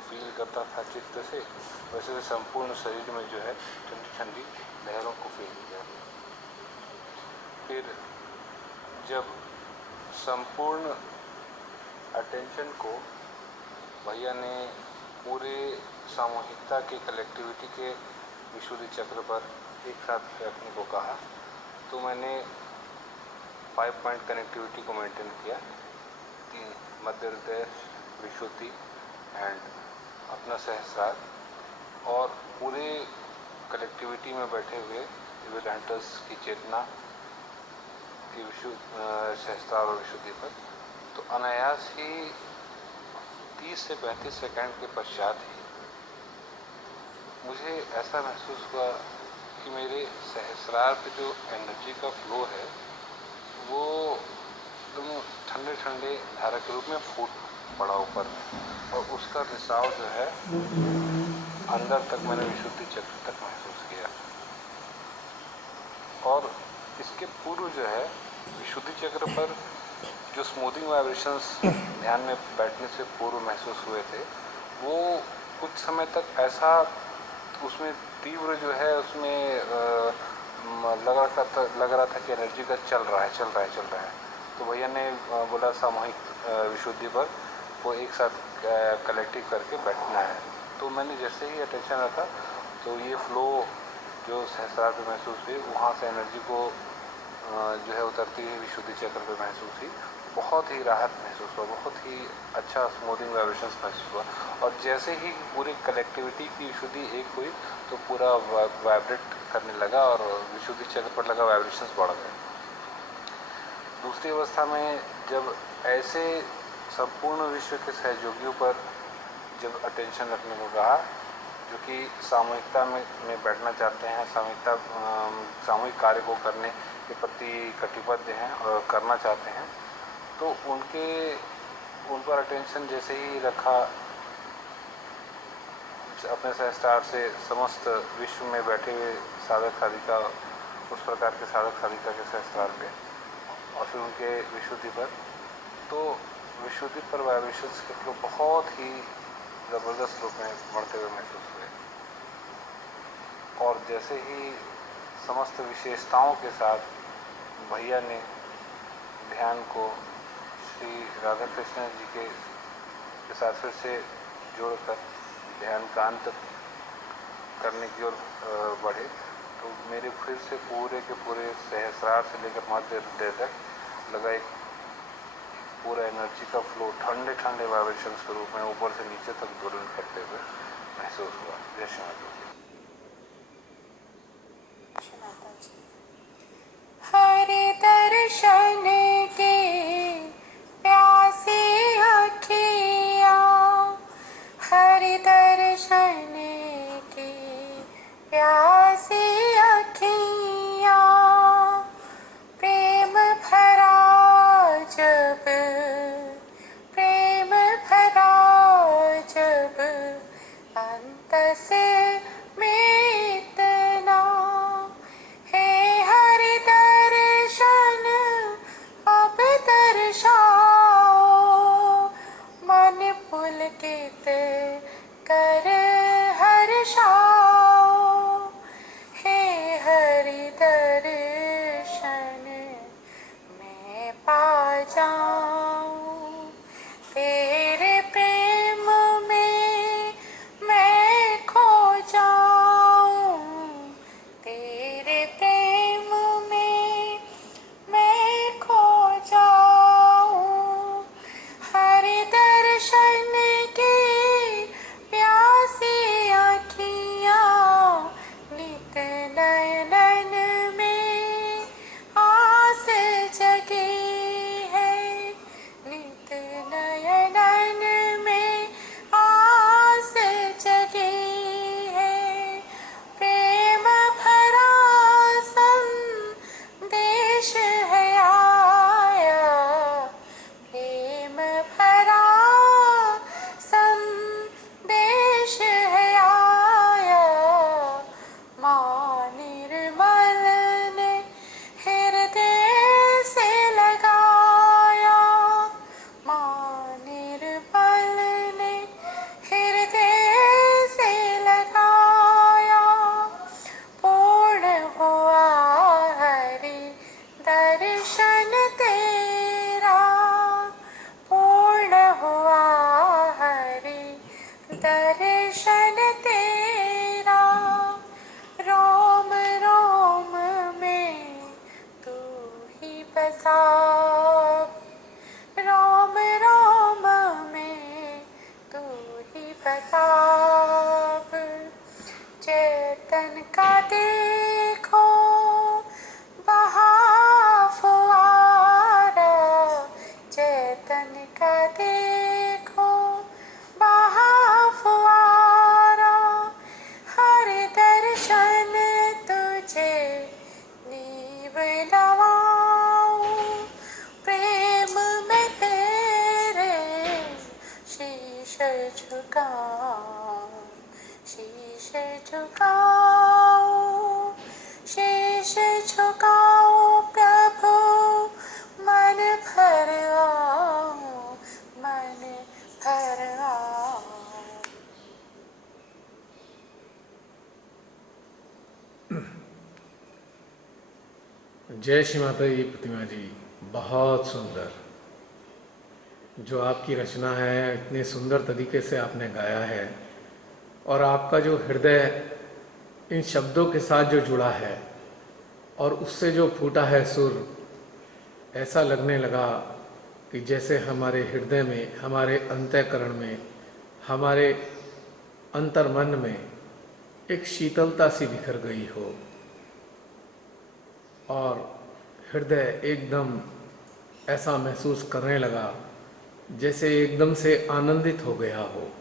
फील करता था चित्त से, वैसे वैसे संपूर्ण शरीर में जो है ठंडी ठंडी लहरों को फील किया। फिर जब संपूर्ण अटेंशन को भैया ने पूरे सामूहिकता के कलेक्टिविटी के विशुद्धि चक्र पर एक साथ रखने को कहा, तो मैंने 5 पॉइंट कनेक्टिविटी को मेंटेन किया। 3 मध्य हृदय, विशुद्धि एंड अपना सहस्रार, और पूरे कलेक्टिविटी में बैठे हुए विजिलेंटर्स की चेतना की सहस्रार और विशुद्धि पर। तो अनायास ही 30 से 35 सेकंड के पश्चात ही मुझे ऐसा महसूस हुआ कि मेरे सहस्रार पे जो एनर्जी का फ्लो है वो एकदम ठंडे ठंडे धारा के रूप में फूट पड़ा ऊपर में, और उसका रिसाव जो है अंदर तक मैंने विशुद्धि चक्र तक महसूस किया। और इसके पूर्व जो है विशुद्धि चक्र पर जो स्मूथिंग वाइब्रेशंस ध्यान में बैठने से पूर्व महसूस हुए थे, वो कुछ समय तक ऐसा उसमें तीव्र जो है उसमें लग रहा था कि एनर्जी का चल रहा है। तो भैया ने बोला सामूहिक विशुद्धि पर वो एक साथ कलेक्टिव करके बैठना है। तो मैंने जैसे ही अटेंशन रखा तो ये फ्लो जो सहस्रार पे महसूस हुई, वहाँ से एनर्जी को जो है उतरती हुई विशुद्धि चक्र पे महसूस हुई। बहुत ही राहत महसूस हुआ, बहुत ही अच्छा स्मूथिंग वाइब्रेशंस महसूस हुआ। और जैसे ही पूरी कलेक्टिविटी की विशुद्धि एक हुई तो पूरा वाइब्रेट करने लगा और विशुद्धि चक्र पर लगा वाइब्रेशंस बढ़ गए। दूसरी अवस्था में जब ऐसे संपूर्ण विश्व के सहयोगियों पर जब अटेंशन रखने को कहा जो कि सामूहिकता में बैठना चाहते हैं, सामूहिक कार्य को करने के प्रति कटिबद्ध हैं और करना चाहते हैं, तो उन पर अटेंशन जैसे ही रखा, अपने सहस्त्रार से समस्त विश्व में बैठे हुए साधक साधिका, उस प्रकार के साधक साधिका के सहस्त्रार पे और फिर उनके विशुद्धि पर, तो विशुद्धि पर वाइब्रेशंस के फ्लो बहुत ही ज़बरदस्त रूप में बढ़ते हुए महसूस हुए। और जैसे ही समस्त विशेषताओं के साथ भैया ने ध्यान को श्री राधा कृष्ण जी के साथ फिर से जोड़कर ध्यान का अंत करने की ओर बढ़े, तो मेरे फिर से पूरे के पूरे सहस्रार से लेकर मध्य हृदय तक लगा एक पूरा एनर्जी का फ्लो ठंडे ठंडे वाइब्रेशंस के रूप में ऊपर से नीचे तक दोलन करते हुए महसूस हुआ। जय श्री माता जी। हरि दर्शन के प्यासी अखियाँ, हरि दर्शन की प्यासी अखियाँ, प्रेम भरा जब अंत से में इतना है, हरि दर्शन अब दर्शाओ, मन पुलकित कर हर्षाओ, हे हरि दर्शन मैं पा जाऊं, तेरे प्रेम में मैं खो जाऊं, तेरे प्रेम में मैं खो जाऊं, हरि दर्शन की प्यासी आँखियाँ, नित नयन में आस जगी है, नित नयन में आस जगी है, प्रेम भरा संदेश है आया, प्रेम भरा संदेश है आया, माँ निर्मल ने हृदय से लगाया, माँ निर्मल ने हृदय से लगाया, पूर्ण हुआ हरि दर्शन तेरा, पूर्ण हुआ हरि दर्शन तेरा, रोम रोम में तू ही बसा, रोम रोम में तू ही बसा, चेतन का देखो बहा फुआरा, चेतन का देखो बहा फुआरा, हरि दर्शन तुझे नीव नवाऊं, प्रेम में तेरे शीश झुकाऊं, शीश झुकाऊं, शीश झुकाऊं प्रभु, मन भर आऊं, मन भर आऊं। जय श्री माता जी। प्रतिमा जी बहुत सुंदर, जो आपकी रचना है इतने सुंदर तरीके से आपने गाया है, और आपका जो हृदय इन शब्दों के साथ जो जुड़ा है और उससे जो फूटा है सुर, ऐसा लगने लगा कि जैसे हमारे हृदय में, हमारे अंतःकरण में, हमारे अंतर्मन में एक शीतलता सी बिखर गई हो और हृदय एकदम ऐसा महसूस करने लगा जैसे एकदम से आनंदित हो गया हो।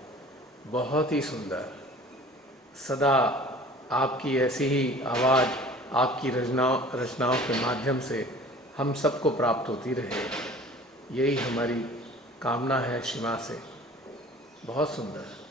बहुत ही सुंदर। सदा आपकी ऐसी ही आवाज़ आपकी रचनाओं के माध्यम से हम सबको प्राप्त होती रहे, यही हमारी कामना है शिमा से। बहुत सुंदर।